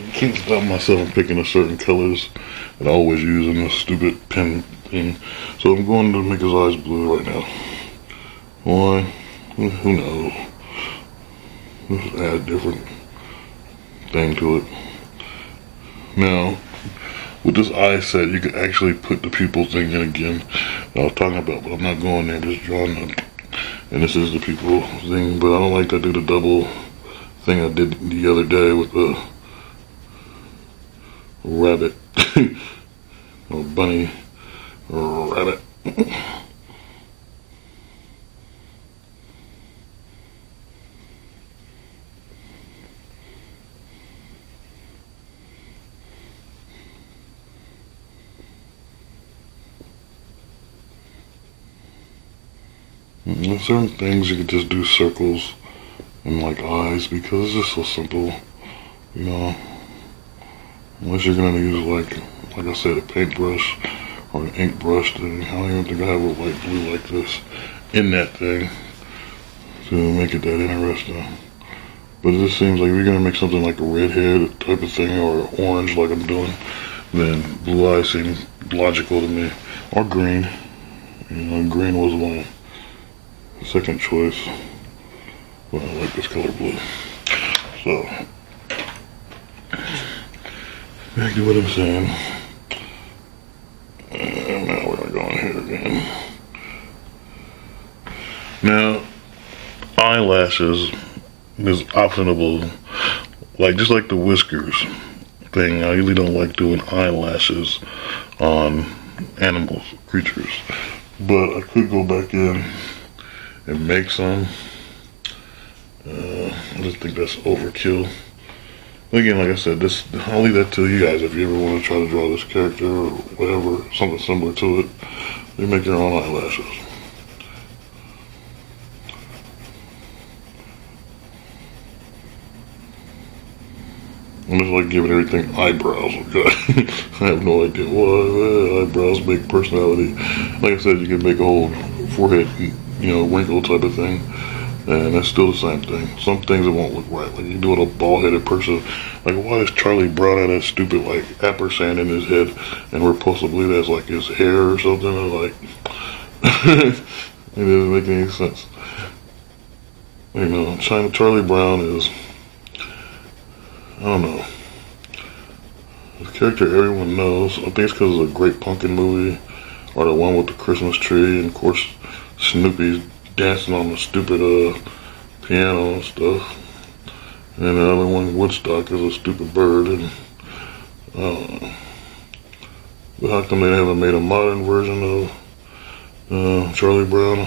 I can't stop myself from picking a certain colors that I always use in this stupid pen thing. So I'm going to make his eyes blue right now. Why? Who knows? Let's add a different thing to it. Now, with this eye set, you can actually put the pupil thing in again that I was talking about, but I'm not going there, just drawing them. And this is the pupil thing, but I don't like to do the double thing I did the other day with the rabbit or bunny or rabbit. There's certain things you can just do circles and like eyes because it's just so simple, Unless you're gonna use like I said, a paintbrush or an ink brush, then I don't even think I have a light blue like this in that thing to make it that interesting. But it just seems like if you're gonna make something like a redhead type of thing or orange like I'm doing, then blue eyes seem logical to me. Or green. Green was my second choice. But I like this color blue. So back to what I'm saying. And now we're gonna go in here again. Now, eyelashes is optional, just like the whiskers thing. I usually don't like doing eyelashes on animals, creatures. But I could go back in and make some. I just think that's overkill. Again, like I said, I'll leave that to you guys if you ever want to try to draw this character or whatever, something similar to it. You make your own eyelashes. I'm just like giving everything eyebrows, okay? I have no idea why eyebrows make personality. Like I said, you can make a whole forehead, wrinkle type of thing. And it's still the same thing. Some things it won't look right. Like you do it a bald-headed person. Like why does Charlie Brown have that stupid like ampersand in his head, and we're supposed to believe that's like his hair or something? And like it doesn't make any sense. You know, Charlie Brown is, I don't know, the character everyone knows. I think it's because it's a Great Pumpkin movie, or the one with the Christmas tree, and of course Snoopy's dancing on the stupid piano and stuff. And then the other one, Woodstock, is a stupid bird. And but how come they haven't made a modern version of Charlie Brown?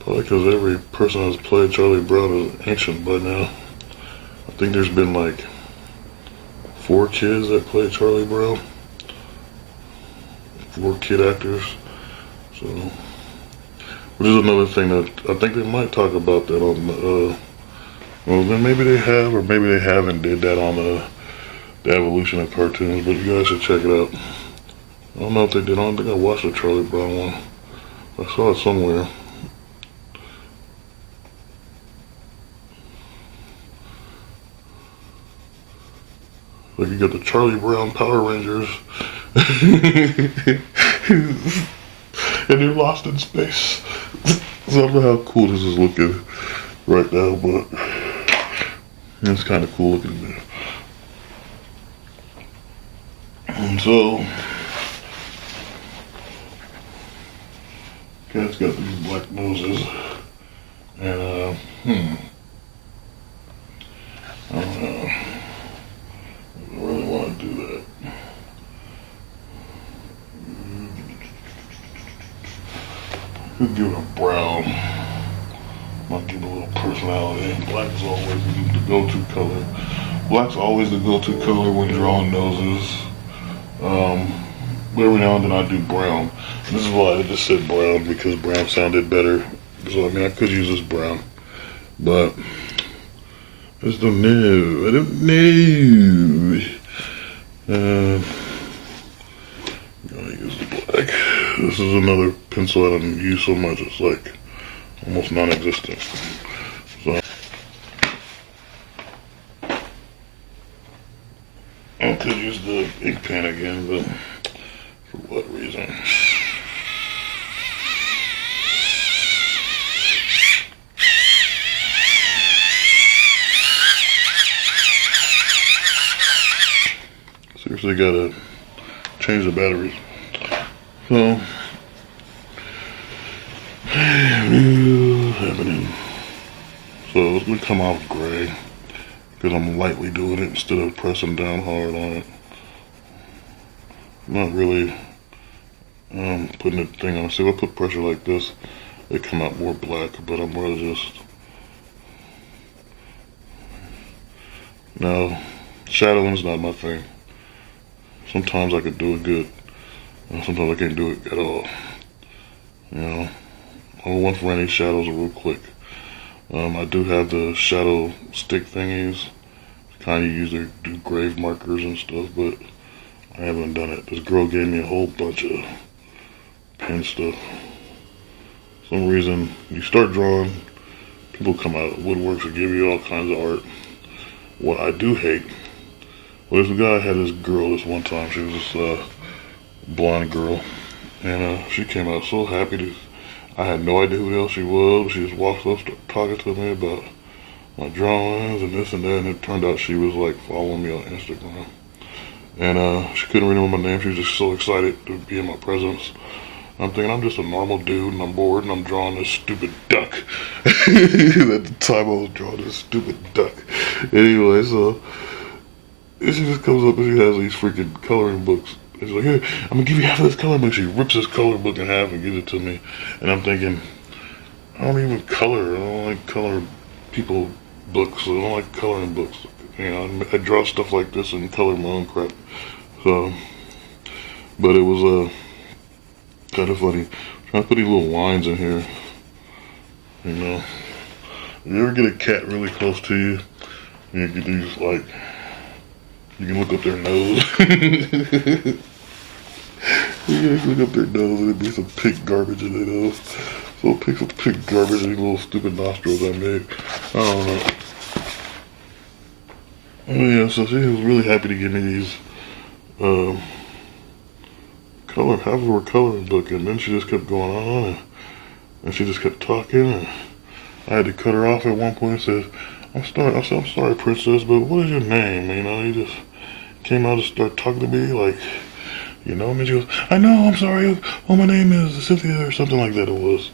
Probably because every person that's played Charlie Brown is ancient by now. I think there's been like 4 kids that played Charlie Brown. 4 kid actors. So, which is another thing that I think they might talk about that on the, well then maybe they have or maybe they haven't did that on the evolution of cartoons, but you guys should check it out. I don't know if they did. I don't think I watched the Charlie Brown one. I saw it somewhere. Like you got the Charlie Brown Power Rangers. And they're lost in space. So I don't know how cool this is looking right now, but it's kind of cool looking. And so, cat's got these black noses, and I don't know. I really want to do that. Could give it a brown. Might give it a little personality. Black is always the go-to color. Black's always the go-to color when drawing noses. But every now and then I do brown. This is why I just said brown, because brown sounded better. So I mean I could use this brown. But I just don't know. I don't know. I'm gonna use the black. This is another pencil I don't use so much. It's like almost non-existent. So I could use the ink pen again, but for what reason? Seriously gotta change the batteries. So, happening. So it's gonna come out gray because I'm lightly doing it instead of pressing down hard on it. I'm not really putting the thing on. See, if I put pressure like this, it come out more black, but I'm really just. No, shadowing's not my thing. Sometimes I could do it good, and sometimes I can't do it at all. You know, I want for any shadows real quick. I do have the shadow stick thingies, kind of use to do grave markers and stuff, but I haven't done it. This girl gave me a whole bunch of pen stuff. For some reason, you start drawing, people come out of woodworks and give you all kinds of art. What I do hate, well, this guy had this girl this one time. She was this blonde girl, and she came out so happy. I had no idea who the hell she was. She just walked up, started talking to me about my drawings and this and that, and it turned out she was like following me on Instagram. And she couldn't remember my name. She was just so excited to be in my presence. I'm thinking I'm just a normal dude and I'm bored and I'm drawing this stupid duck. At the time I was drawing this stupid duck. Anyway, so she just comes up and she has these freaking coloring books. She's like, "Here, I'm gonna give you half of this coloring book." She rips this coloring book in half and gives it to me. And I'm thinking, I don't even color. I don't like color people books. I don't like coloring books. You know, I draw stuff like this and color my own crap. So, but it was kind of funny. I'm trying to put these little lines in here. You know, if you ever get a cat really close to you, you can do just like, you can look up their nose. You can look up their nose and it'd be some pink garbage in their nose. little pics of pig garbage, these little stupid nostrils I made. I don't know. Oh yeah, so she was really happy to give me these half of her coloring book, and then she just kept going on, and she just kept talking, and I had to cut her off at one point and said, I said, I'm sorry, princess, but what is your name? You know, you just came out and started talking to me like, you know me? She goes, I know, I'm sorry. Oh, my name is Cynthia or something like that it was.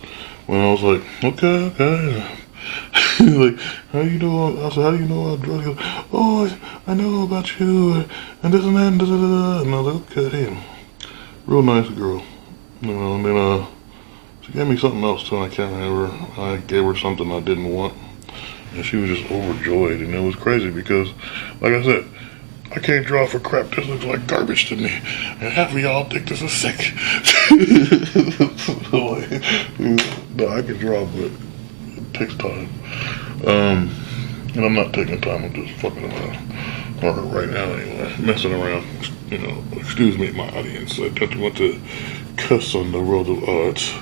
When I was like, okay. Like, how you know? I said, how do you know I'm drunk? He goes, oh, I know about you and this and that and da-da-da-da. And I was like, okay. Real nice girl. You know, and then she gave me something else too, I can't remember. I gave her something I didn't want. And she was just overjoyed, and it was crazy because, like I said, I can't draw for crap. This looks like garbage to me. And half of y'all think this is sick. So, no, I can draw, but it takes time. And I'm not taking time, I'm just fucking around. Or right now, anyway. Messing around. You know, excuse me, my audience. I don't want to cuss on the world of art.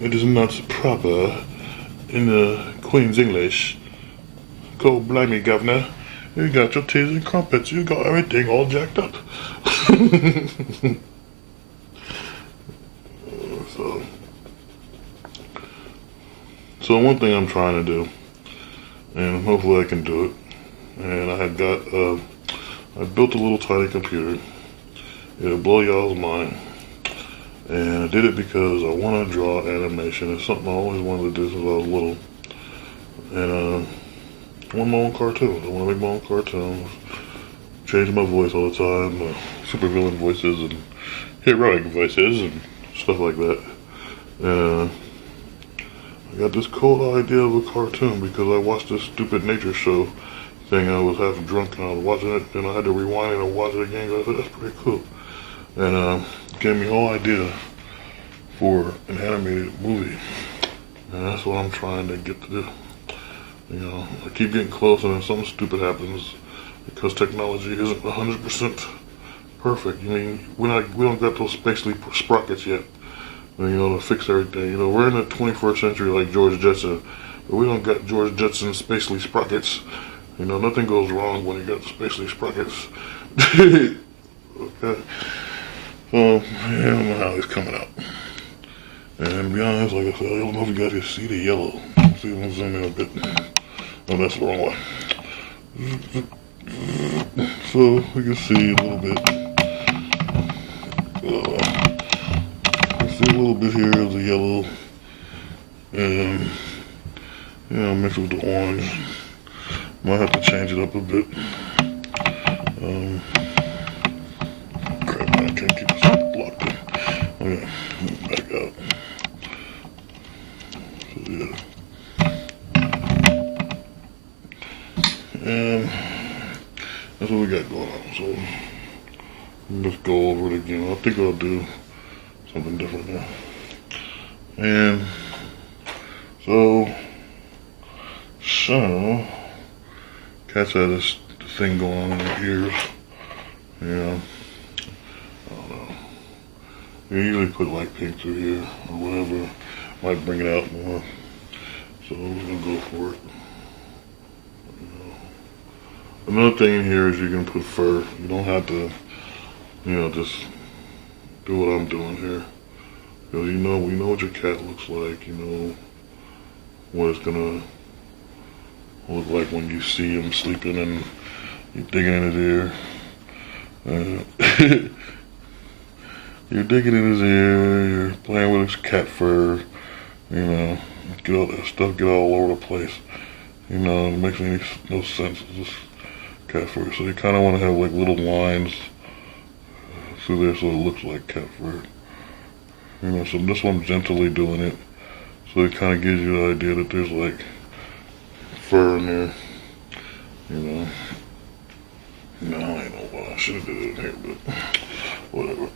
It is not proper in the Queen's English. Go blimey, governor. You got your teas and crumpets. You got everything all jacked up. So one thing I'm trying to do, and hopefully I can do it, and I built a little tiny computer. It'll blow y'all's mind. And I did it because I want to draw animation. It's something I always wanted to do since I was little. And I want my own cartoons. I want to make my own cartoons. Change my voice all the time. Supervillain voices and heroic voices and stuff like that. And I got this cool idea of a cartoon because I watched this stupid nature show thing. I was half drunk and I was watching it, and I had to rewind it and watch it again. I said, that's pretty cool. And gave me a whole idea for an animated movie. And that's what I'm trying to get to do. You know, I keep getting close and then something stupid happens because technology isn't 100% perfect. I mean, we don't got those spatially sprockets yet, you know, to fix everything. You know, we're in the 21st century like George Jetson, but we don't got George Jetson spatially sprockets. You know, nothing goes wrong when you got the spatially sprockets. Okay. So, yeah, I don't know how he's coming out. And to be honest, like I said, I don't know if you guys can see the yellow. See if I can zoom in a bit. Oh, that's the wrong one. So, we can see a little bit. See a little bit here of the yellow. And, you know, mixed with the orange. Might have to change it up a bit. Crap, I can't keep this locked in. Okay, back out. So, yeah. And that's what we got going on. So let's go over it again. I think I'll do something different now. And so cats have this thing going on in their ears. Yeah. I don't know. You usually put like pink through here or whatever. Might bring it out more. So we're gonna go for it. Another thing in here is you can put fur. You don't have to, you know, just do what I'm doing here. Because we know what your cat looks like. You know what it's gonna look like when you see him sleeping and you're digging in his ear. You're digging in his ear, you're playing with his cat fur, you know, get all that stuff get all over the place. You know, it makes no sense. It's just cat fur. So you kind of want to have like little lines through there so it looks like cat fur. You know, so this one I'm gently doing it. So it kind of gives you the idea that there's like fur in there. You know. No, I don't know what I should have did it in here, but whatever.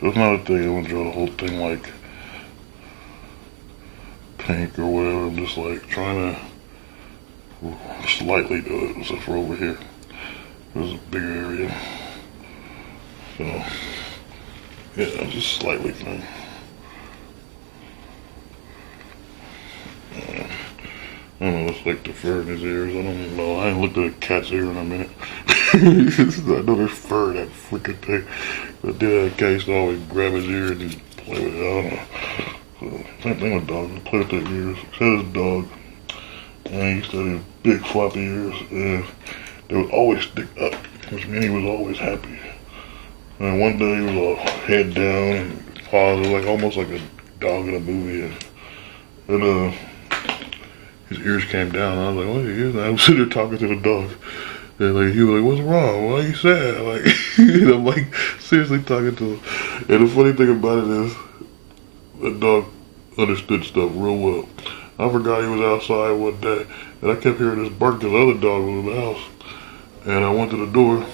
So it's not a thing. I want to draw the whole thing like pink or whatever. I'm just like trying to slightly do it, except for over here. There's a bigger area. So, yeah, just slightly thing. I don't know, it's like the fur in his ears. I don't know. I ain't looked at a cat's ear in a minute. I know there's fur in that freaking thing. But then that cat used to always grab his ear and just play with it. I don't know. So, same thing with dogs. Play with their ears. Said his dog. And he used to have big floppy ears. And they would always stick up, which meant he was always happy. And one day he was all head down and paws. It was like almost like a dog in a movie. And his ears came down. I was like, what are your ears? I was sitting there talking to the dog. And like, he was like, what's wrong? Why are you sad? Like, and I'm like, seriously talking to him. And the funny thing about it is, the dog understood stuff real well. I forgot he was outside one day, and I kept hearing this bark because the other dog was in the house. And I went to the door,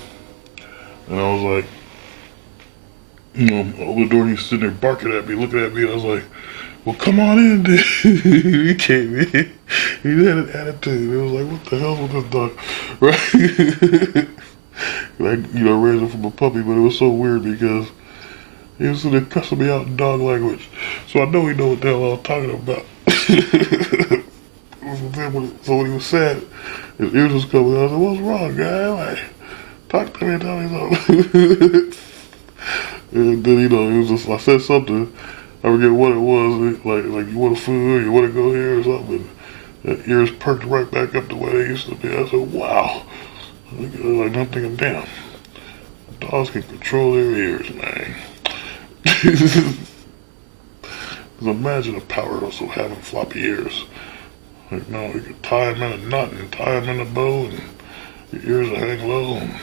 and I was like, I opened the door, and he's sitting there barking at me, looking at me, and I was like, well, come on in, dude. He came in. He had an attitude. It was like, what the hell's with this dog? Right? Like, raised him from a puppy, but it was so weird because he was sitting there cussing me out in dog language. So I know he know what the hell I was talking about. So when he was sad, his ears was coming out. I said, what's wrong, guy? Like, talk to me, tell me something. And then, it was just, I said something. I forget what it was, like you want food, or you want to go here or something. And ears perked right back up the way they used to be. I said, wow. Like, I'm thinking, damn, dogs can control their ears, man. Because imagine the power of also having floppy ears. Like, no, you could tie them in a knot and tie them in a bow, and your ears will hang low. And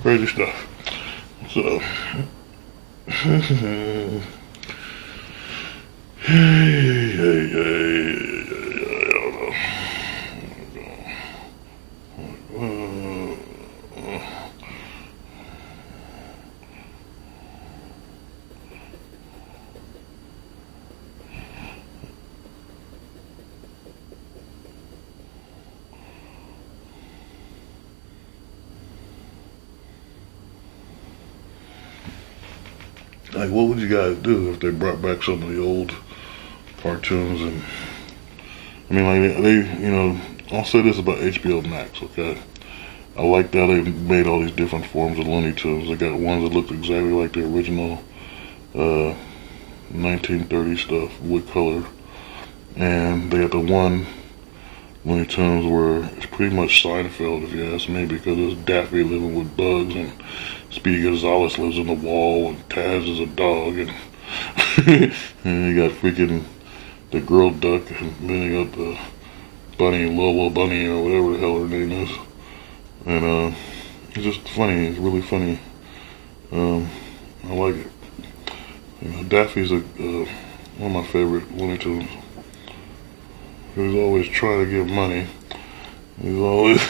crazy stuff. So, hey, I don't know. Like, what would you guys do if they brought back some of the old cartoons? And I mean, like, I'll say this about HBO Max, okay? I like that they made all these different forms of Looney Tunes. They got ones that look exactly like the original 1930 stuff, wood color. And they got the one Looney Tunes where it's pretty much Seinfeld, if you ask me, because it's Daffy living with bugs, and Speedy Gonzales lives in the wall, and Taz is a dog, and, and you got freaking the girl duck, and then you got the bunny, Lola Bunny, or whatever the hell her name is. And it's just funny. It's really funny. I like it. Daffy's one of my favorite Looney Tunes. He's always trying to get money. He's always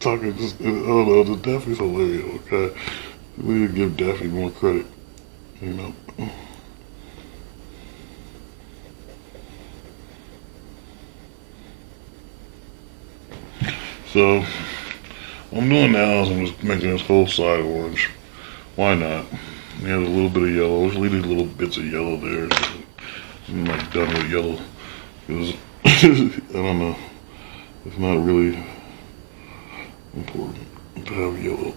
talking. I don't know. The Daffy's hilarious. Okay, we need to give Daffy more credit. So, what I'm doing now is I'm just making this whole side orange. Why not? He has a little bit of yellow. Just leave these little bits of yellow there. I'm like done with yellow. Because, I don't know. It's not really important to have yellow.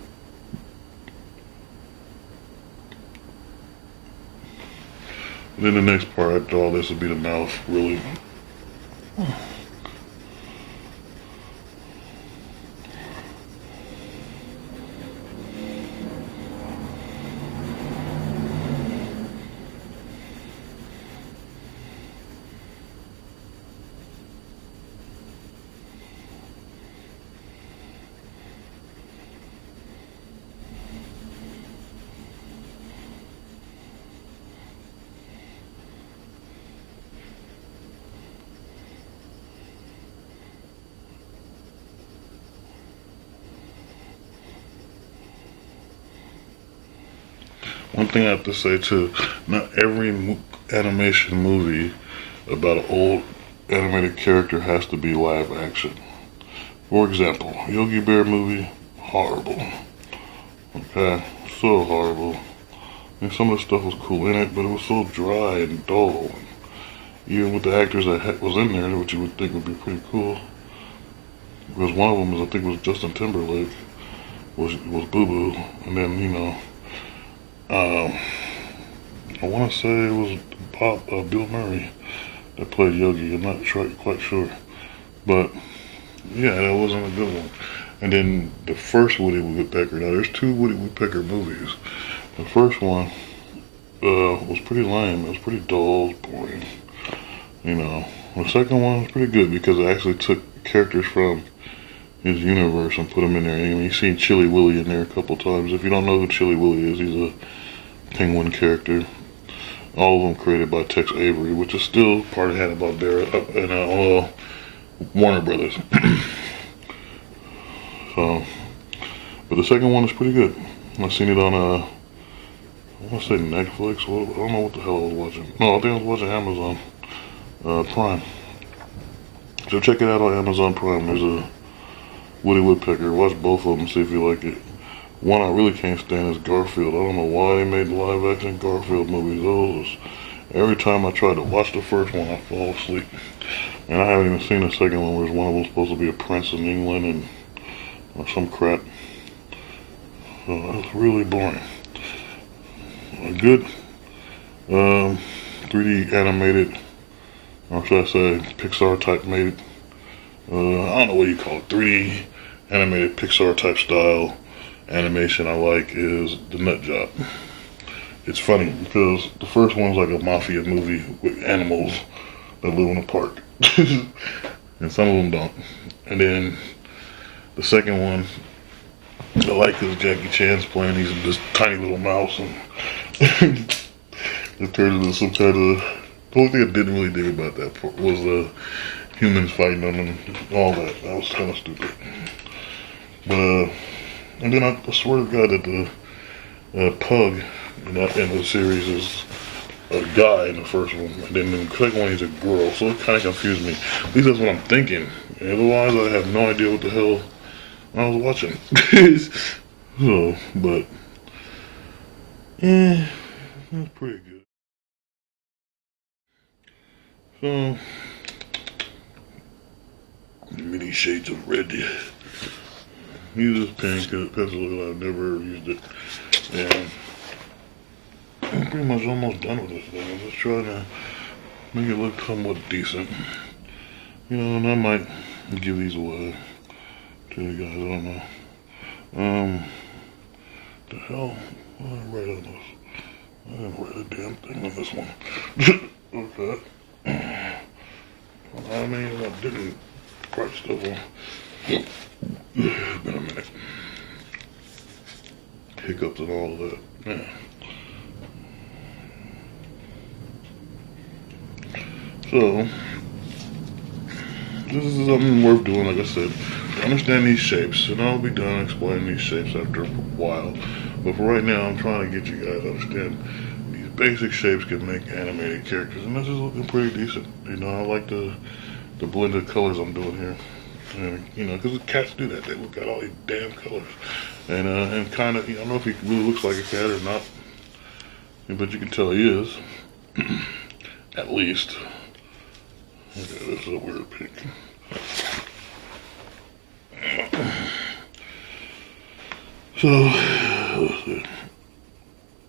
And then the next part after all this will be the mouth, really. One thing I have to say too, not every animation movie about an old animated character has to be live action. For example, Yogi Bear movie, horrible. Okay, so horrible. And some of the stuff was cool in it, but it was so dry and dull. Even with the actors that was in there, which you would think would be pretty cool. Because one of them was, I think, was Justin Timberlake, was Boo Boo, and then um, I want to say it was Bill Murray that played Yogi. I'm not quite sure, but yeah, that wasn't a good one. And then the first Woody Woodpecker. Now there's two Woody Woodpecker movies. The first one was pretty lame. It was pretty dull, it was boring. You know, the second one was pretty good because it actually took characters from his universe and put them in there. I mean, you've seen Chilly Willy in there a couple times. If you don't know who Chilly Willy is, he's a penguin character. All of them created by Tex Avery, which is still part of Hanna-Barbera and Warner Brothers. So, but the second one is pretty good. I seen it on I want to say Netflix. I don't know what the hell I was watching. No, I think I was watching Amazon Prime. So check it out on Amazon Prime. There's a Woody Woodpecker. Watch both of them, see if you like it. One I really can't stand is Garfield. I don't know why they made live action Garfield movies. Every time I try to watch the first one, I fall asleep. And I haven't even seen the second one, where one of them supposed to be a prince in England and some crap. So it's really boring. A good 3D animated, or should I say Pixar type made, I don't know what you call it, 3D animated Pixar type style animation I like is The Nut Job. It's funny because the first one's like a mafia movie with animals that live in a park. And some of them don't. And then the second one I like because Jackie Chan's playing this tiny little mouse and it turned into some kind of. The only thing I didn't really dig about that was humans fighting them and all that. That was kind of stupid. But and then I swear to God that the pug in the series is a guy in the first one, and then in the second one he's a girl. So it kind of confused me. At least that's what I'm thinking. Otherwise, I have no idea what the hell I was watching. So, but yeah, that's pretty good. So, many shades of red. Use this pen pencil. I've never used it, and I'm pretty much almost done with this thing. I'm just trying to make it look somewhat decent. And I might give these away to you guys. I don't know. The hell? What did I write on this? I didn't write a damn thing on this one. Okay. I mean, I didn't write stuff on. It's been a minute. Hiccups and all of that. Yeah. So, this is something worth doing, like I said. Understand these shapes, and I'll be done explaining these shapes after a while. But for right now, I'm trying to get you guys to understand these basic shapes can make animated characters, and this is looking pretty decent. I like the blended colors I'm doing here. And, because cats do that. They look at all these damn colors. And kind of, I don't know if he really looks like a cat or not. But you can tell he is. At least. Okay, this is a weird pink. So, let's see.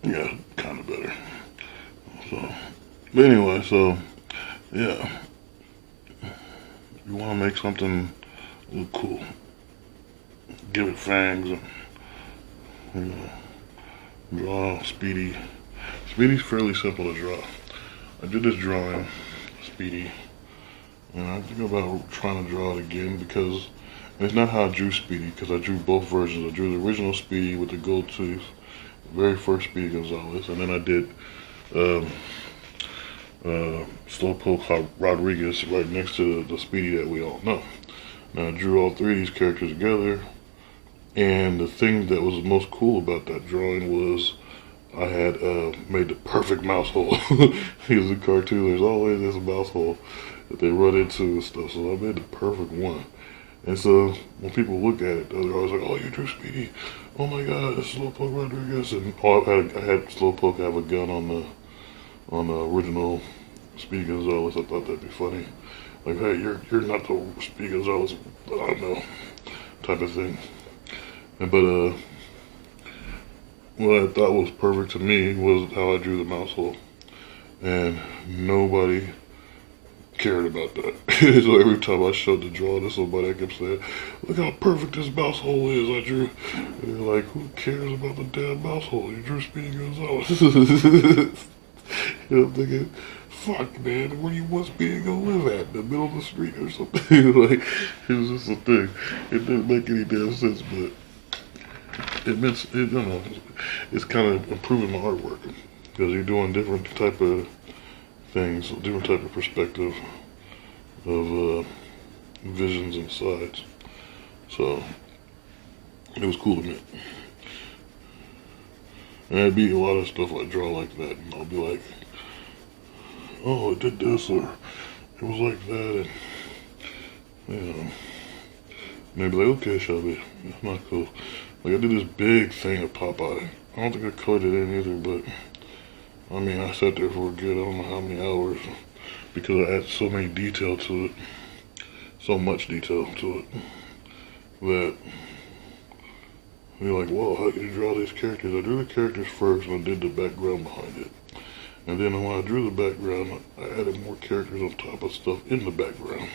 Yeah, kind of better. So, but anyway, so, yeah. You want to make something look cool. Give it fangs and, draw Speedy. Speedy's fairly simple to draw. I did this drawing, Speedy, and I think about trying to draw it again because it's not how I drew Speedy, because I drew both versions. I drew the original Speedy with the gold tooth, the very first Speedy Gonzalez, and then I did Slowpoke Rodriguez right next to the Speedy that we all know. Now I drew all three of these characters together, and the thing that was most cool about that drawing was I had made the perfect mouse hole. Because in cartoon, there's always this mouse hole that they run into and stuff. So I made the perfect one. And so when people look at it, they're always like, "Oh, you drew Speedy. Oh my God, it's Slowpoke Rodriguez." And I had Slowpoke have a gun on the original Speedy Gonzalez. I thought that'd be funny. Like, hey, you're not the Speedy Gonzalez, but I know, type of thing. But what I thought was perfect to me was how I drew the mouse hole, and nobody cared about that. So every time I showed the drawing to somebody, I kept saying, "Look how perfect this mouse hole is I drew." And they're like, "Who cares about the damn mouse hole? You drew Speedy Gonzalez." And I'm thinking, fuck, man, where you want Speedy gonna live at? In the middle of the street or something? Like, it was just a thing. It didn't make any damn sense, but it meant, you know, it's kind of improving my artwork because you're doing different type of things, different type of perspective of visions and sides. So it was cool to me. And there'd be a lot of stuff I draw like that, and I'll be like, "Oh, it did this," or "It was like that," and you know, maybe like, "Okay, Shelby, that's not cool." Like I did this big thing of Popeye. I don't think I colored it in either, but I mean, I sat there for a good, I don't know how many hours, because I added so many detail to it, so much detail to it, that you're like, "Whoa, how can you draw these characters?" I drew the characters first, and I did the background behind it. And then when I drew the background, I added more characters on top of stuff in the background,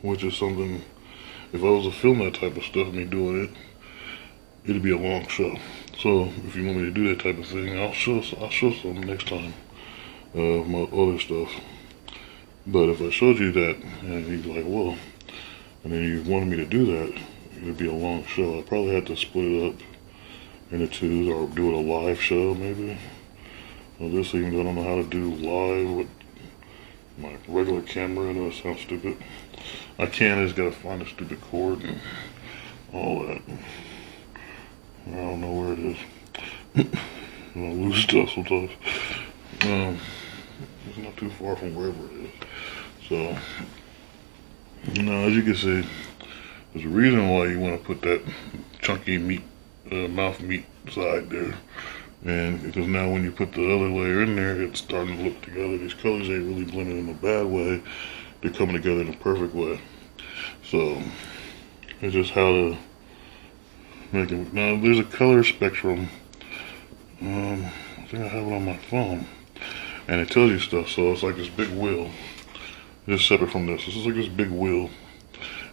which is something, if I was to film that type of stuff, me doing it, it'd be a long show. So if you want me to do that type of thing, I'll show some next time of my other stuff. But if I showed you that and you'd be like, "Whoa," and then you wanted me to do that, it'd be a long show. I'd probably have to split it up into twos or do it a live show maybe. Well, this, even though I don't know how to do live with my regular camera, I know it sounds stupid. I can, I just gotta find a stupid cord and all that. I don't know where it is. I lose stuff sometimes. It's not too far from wherever it is. So, as you can see, there's a reason why you want to put that chunky meat, mouth meat side there. And because now when you put the other layer in there, it's starting to look together. These colors ain't really blending in a bad way. They're coming together in a perfect way. So, it's just how to make it. Now, there's a color spectrum. I think I have it on my phone. And it tells you stuff. So, it's like this big wheel. Just separate from this. This is like this big wheel.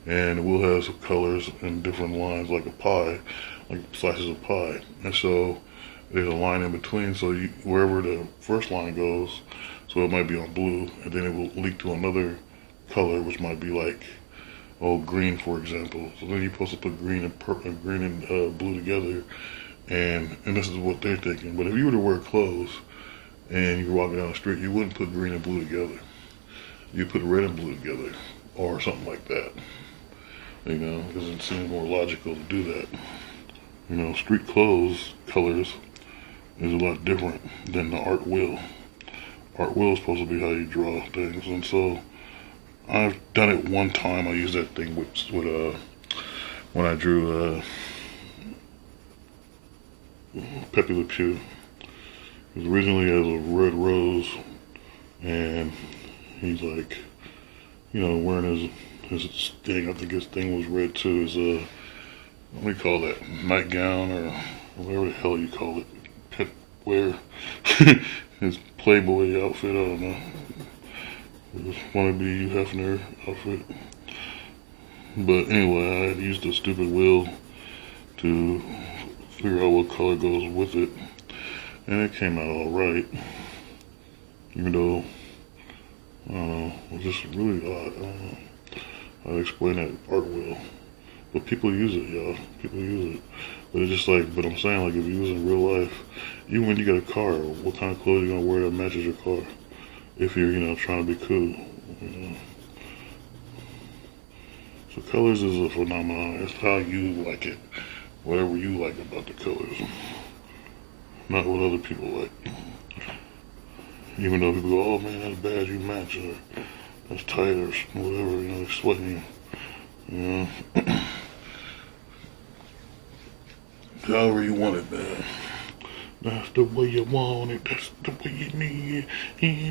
And the wheel has colors and different lines, like a pie, like slices of pie. And so, there's a line in between, so wherever the first line goes, so it might be on blue, and then it will leak to another color, which might be like, green, for example. So then you're supposed to put green and blue together, and this is what they're thinking. But if you were to wear clothes and you were walking down the street, you wouldn't put green and blue together. You put red and blue together, or something like that. Because it seems more logical to do that. Street clothes colors is a lot different than the art wheel. Art wheel is supposed to be how you draw things, and so I've done it one time. I used that thing with when I drew Pepe Le Pew. It was originally as a red rose, and he's like, wearing his thing. I think his thing was red too. His what do you call that? Nightgown or whatever the hell you call it. Wear his Playboy outfit, I don't know. It was wannabe Hugh Hefner outfit. But anyway, I had used a stupid wheel to figure out what color goes with it. And it came out alright. Even though, I don't know, it was just really odd. I don't know how to explain that art wheel. But people use it, y'all. People use it. But it's just like, but I'm saying, like, if you use it in real life, even when you get a car, what kind of clothes you gonna wear that matches your car? If you're, trying to be cool, So colors is a phenomenon. It's how you like it. Whatever you like about the colors. Not what other people like. Even though people go, "Oh man, that's bad, you match," or "That's tight," or whatever, they're sweating you. Yeah. However you want it, man. That's the way you want it. That's the way you need it.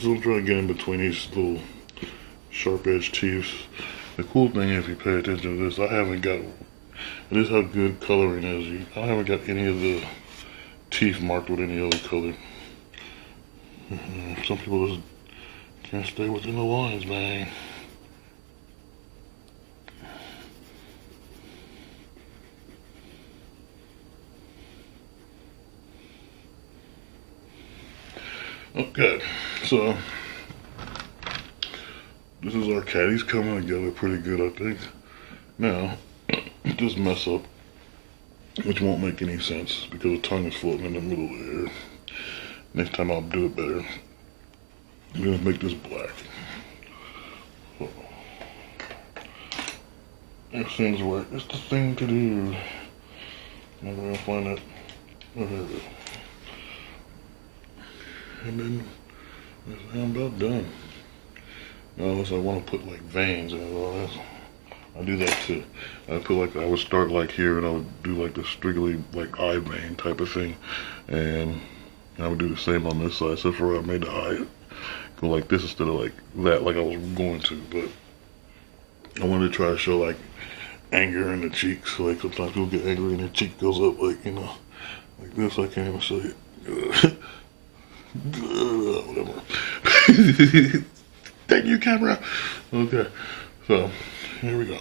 So I'm trying to get in between these little sharp edge teeth. The cool thing, if you pay attention to this, I haven't got, this is how good coloring is. I haven't got any of the teeth marked with any other color. Some people just can't stay within the lines, man. Okay, so this is our cat. He's coming together pretty good, I think. Now, this mess up, which won't make any sense because the tongue is floating in the middle there. Next time I'll do it better. I'm gonna make this black. So, it seems right. It's the thing to do. I'm gonna find that. Oh, there it is. And then I'm about done. Now, unless I want to put like veins and all that, I do that too. I put like, I would start like here and I would do like the strictly like eye vein type of thing, and I would do the same on this side. So for I made the eye go like this instead of like that, like I was going to. But I wanted to try to show like anger in the cheeks. Like sometimes people get angry and their cheek goes up, like, you know, like this. I can't even say it. Whatever. Thank you, camera. Okay, so here we go.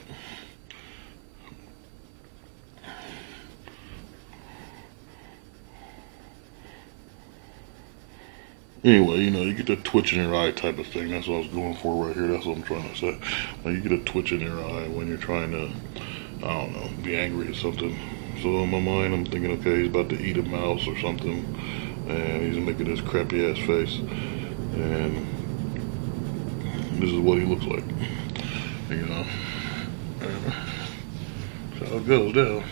Anyway, you know, you get the twitch in your eye type of thing. That's what I was going for right here. That's what I'm trying to say. Like, you get a twitch in your eye when you're trying to, I don't know, be angry at something. So in my mind, I'm thinking, okay, he's about to eat a mouse or something, and he's making this crappy ass face, and this is what he looks like, you know. And that's how it goes down.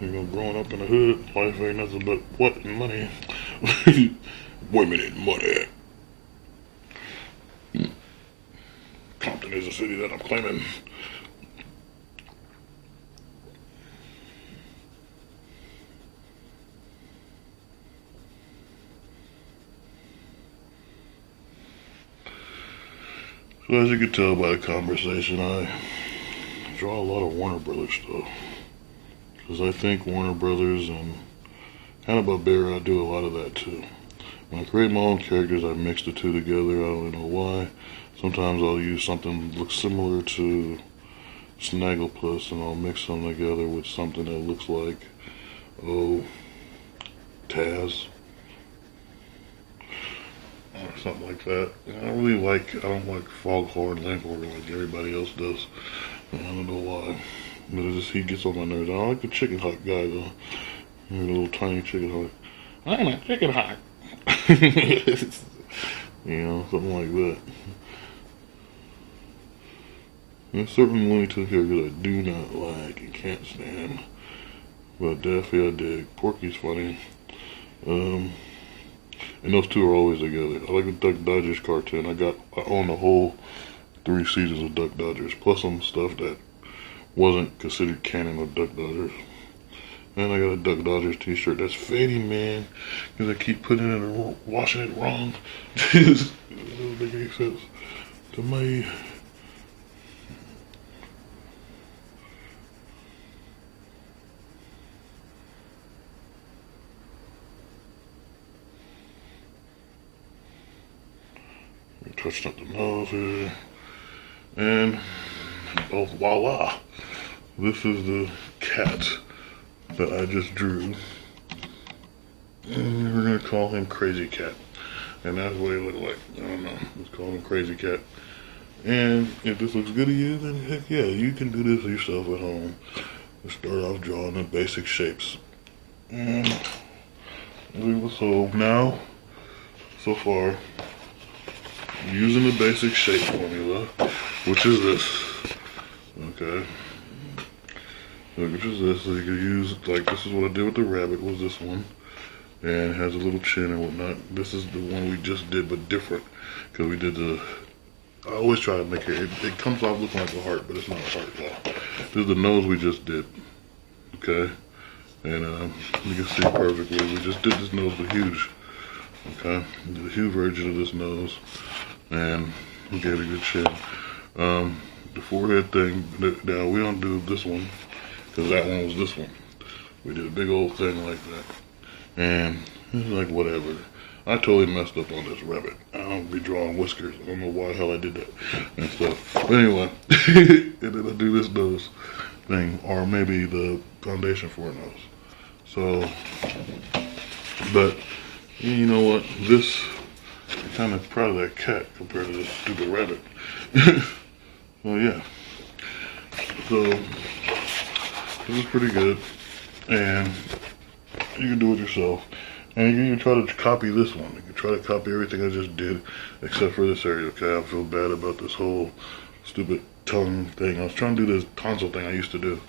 You know, growing up in the hood, life ain't nothing but what and money. Women and money. Compton is a city that I'm claiming. So as you can tell by the conversation, I draw a lot of Warner Brothers stuff. Because I think Warner Brothers and Hanna-Barbera, I do a lot of that too. When I create my own characters, I mix the two together. I don't know why. Sometimes I'll use something that looks similar to Snagglepuss, and I'll mix them together with something that looks like, oh, Taz. Or something like that. I don't like Foghorn Leghorn like everybody else does. I don't know why. But he gets on my nerves. I like the chicken hawk guy though. The little tiny chicken hawk. I'm a chicken hawk. You know, something like that. There's certain Looney Tunes characters I do not like and can't stand. But Daffy I dig. Porky's funny. And those two are always together. I like the Duck Dodgers cartoon. I own the whole 3 seasons of Duck Dodgers, plus some stuff that wasn't considered canon of Duck Dodgers. And I got a Duck Dodgers t-shirt that's fading, man, because I keep putting it in, washing it wrong. It doesn't make any sense to me. Touched up the nose here, and oh voila, this is the cat that I just drew, and we're gonna call him Crazy Cat, and that's what he looked like. I don't know, let's call him Crazy Cat. And if this looks good to you, then heck yeah, you can do this yourself at home. Let's start off drawing the basic shapes. And so now, so far, using the basic shape formula, which is this, okay, Look, which is this. So you can use, like, this is what I did with the rabbit, was this one. And it has a little chin and whatnot. This is the one we just did, but different. Because we did the, I always try to make it comes off looking like a heart, but it's not a heart at all. This is the nose we just did. Okay? And you can see perfectly. We just did this nose, but huge. Okay? We did a huge version of this nose. And we gave it a good chin. The forehead thing, now we don't do this one, because that one was this one. We did a big old thing like that. And it's like, whatever. I totally messed up on this rabbit. I don't be drawing whiskers. I don't know why the hell I did that and stuff. But anyway, and then I do this nose thing, or maybe the foundation for a nose. So, but you know what? This, I'm kind of proud of that cat compared to this stupid rabbit. So yeah. So this is pretty good, and you can do it yourself. And you can try to copy this one. You can try to copy everything I just did, except for this area, okay? I feel bad about this whole stupid tongue thing. I was trying to do this tonsil thing I used to do,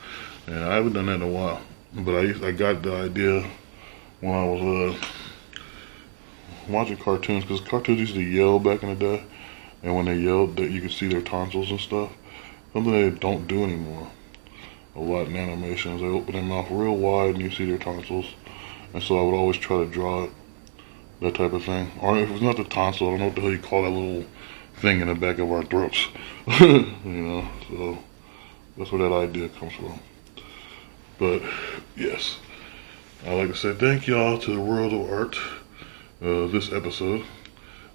and I haven't done that in a while. But I got the idea when I was watching cartoons, because cartoons used to yell back in the day, and when they yelled, that you could see their tonsils and stuff. Something they don't do anymore a lot in animations. They open their mouth real wide and you see their tonsils. And so I would always try to draw it, that type of thing. Or if it's not the tonsil, I don't know what the hell you call that little thing in the back of our throats. You know, so that's where that idea comes from. But yes, I'd like to say thank y'all to the world of art, this episode.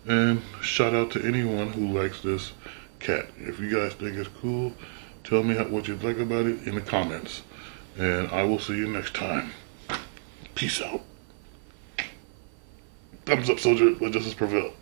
And shout out to anyone who likes this cat. If you guys think it's cool, tell me what you think about it in the comments. And I will see you next time. Peace out. Thumbs up, soldier. Let justice prevail.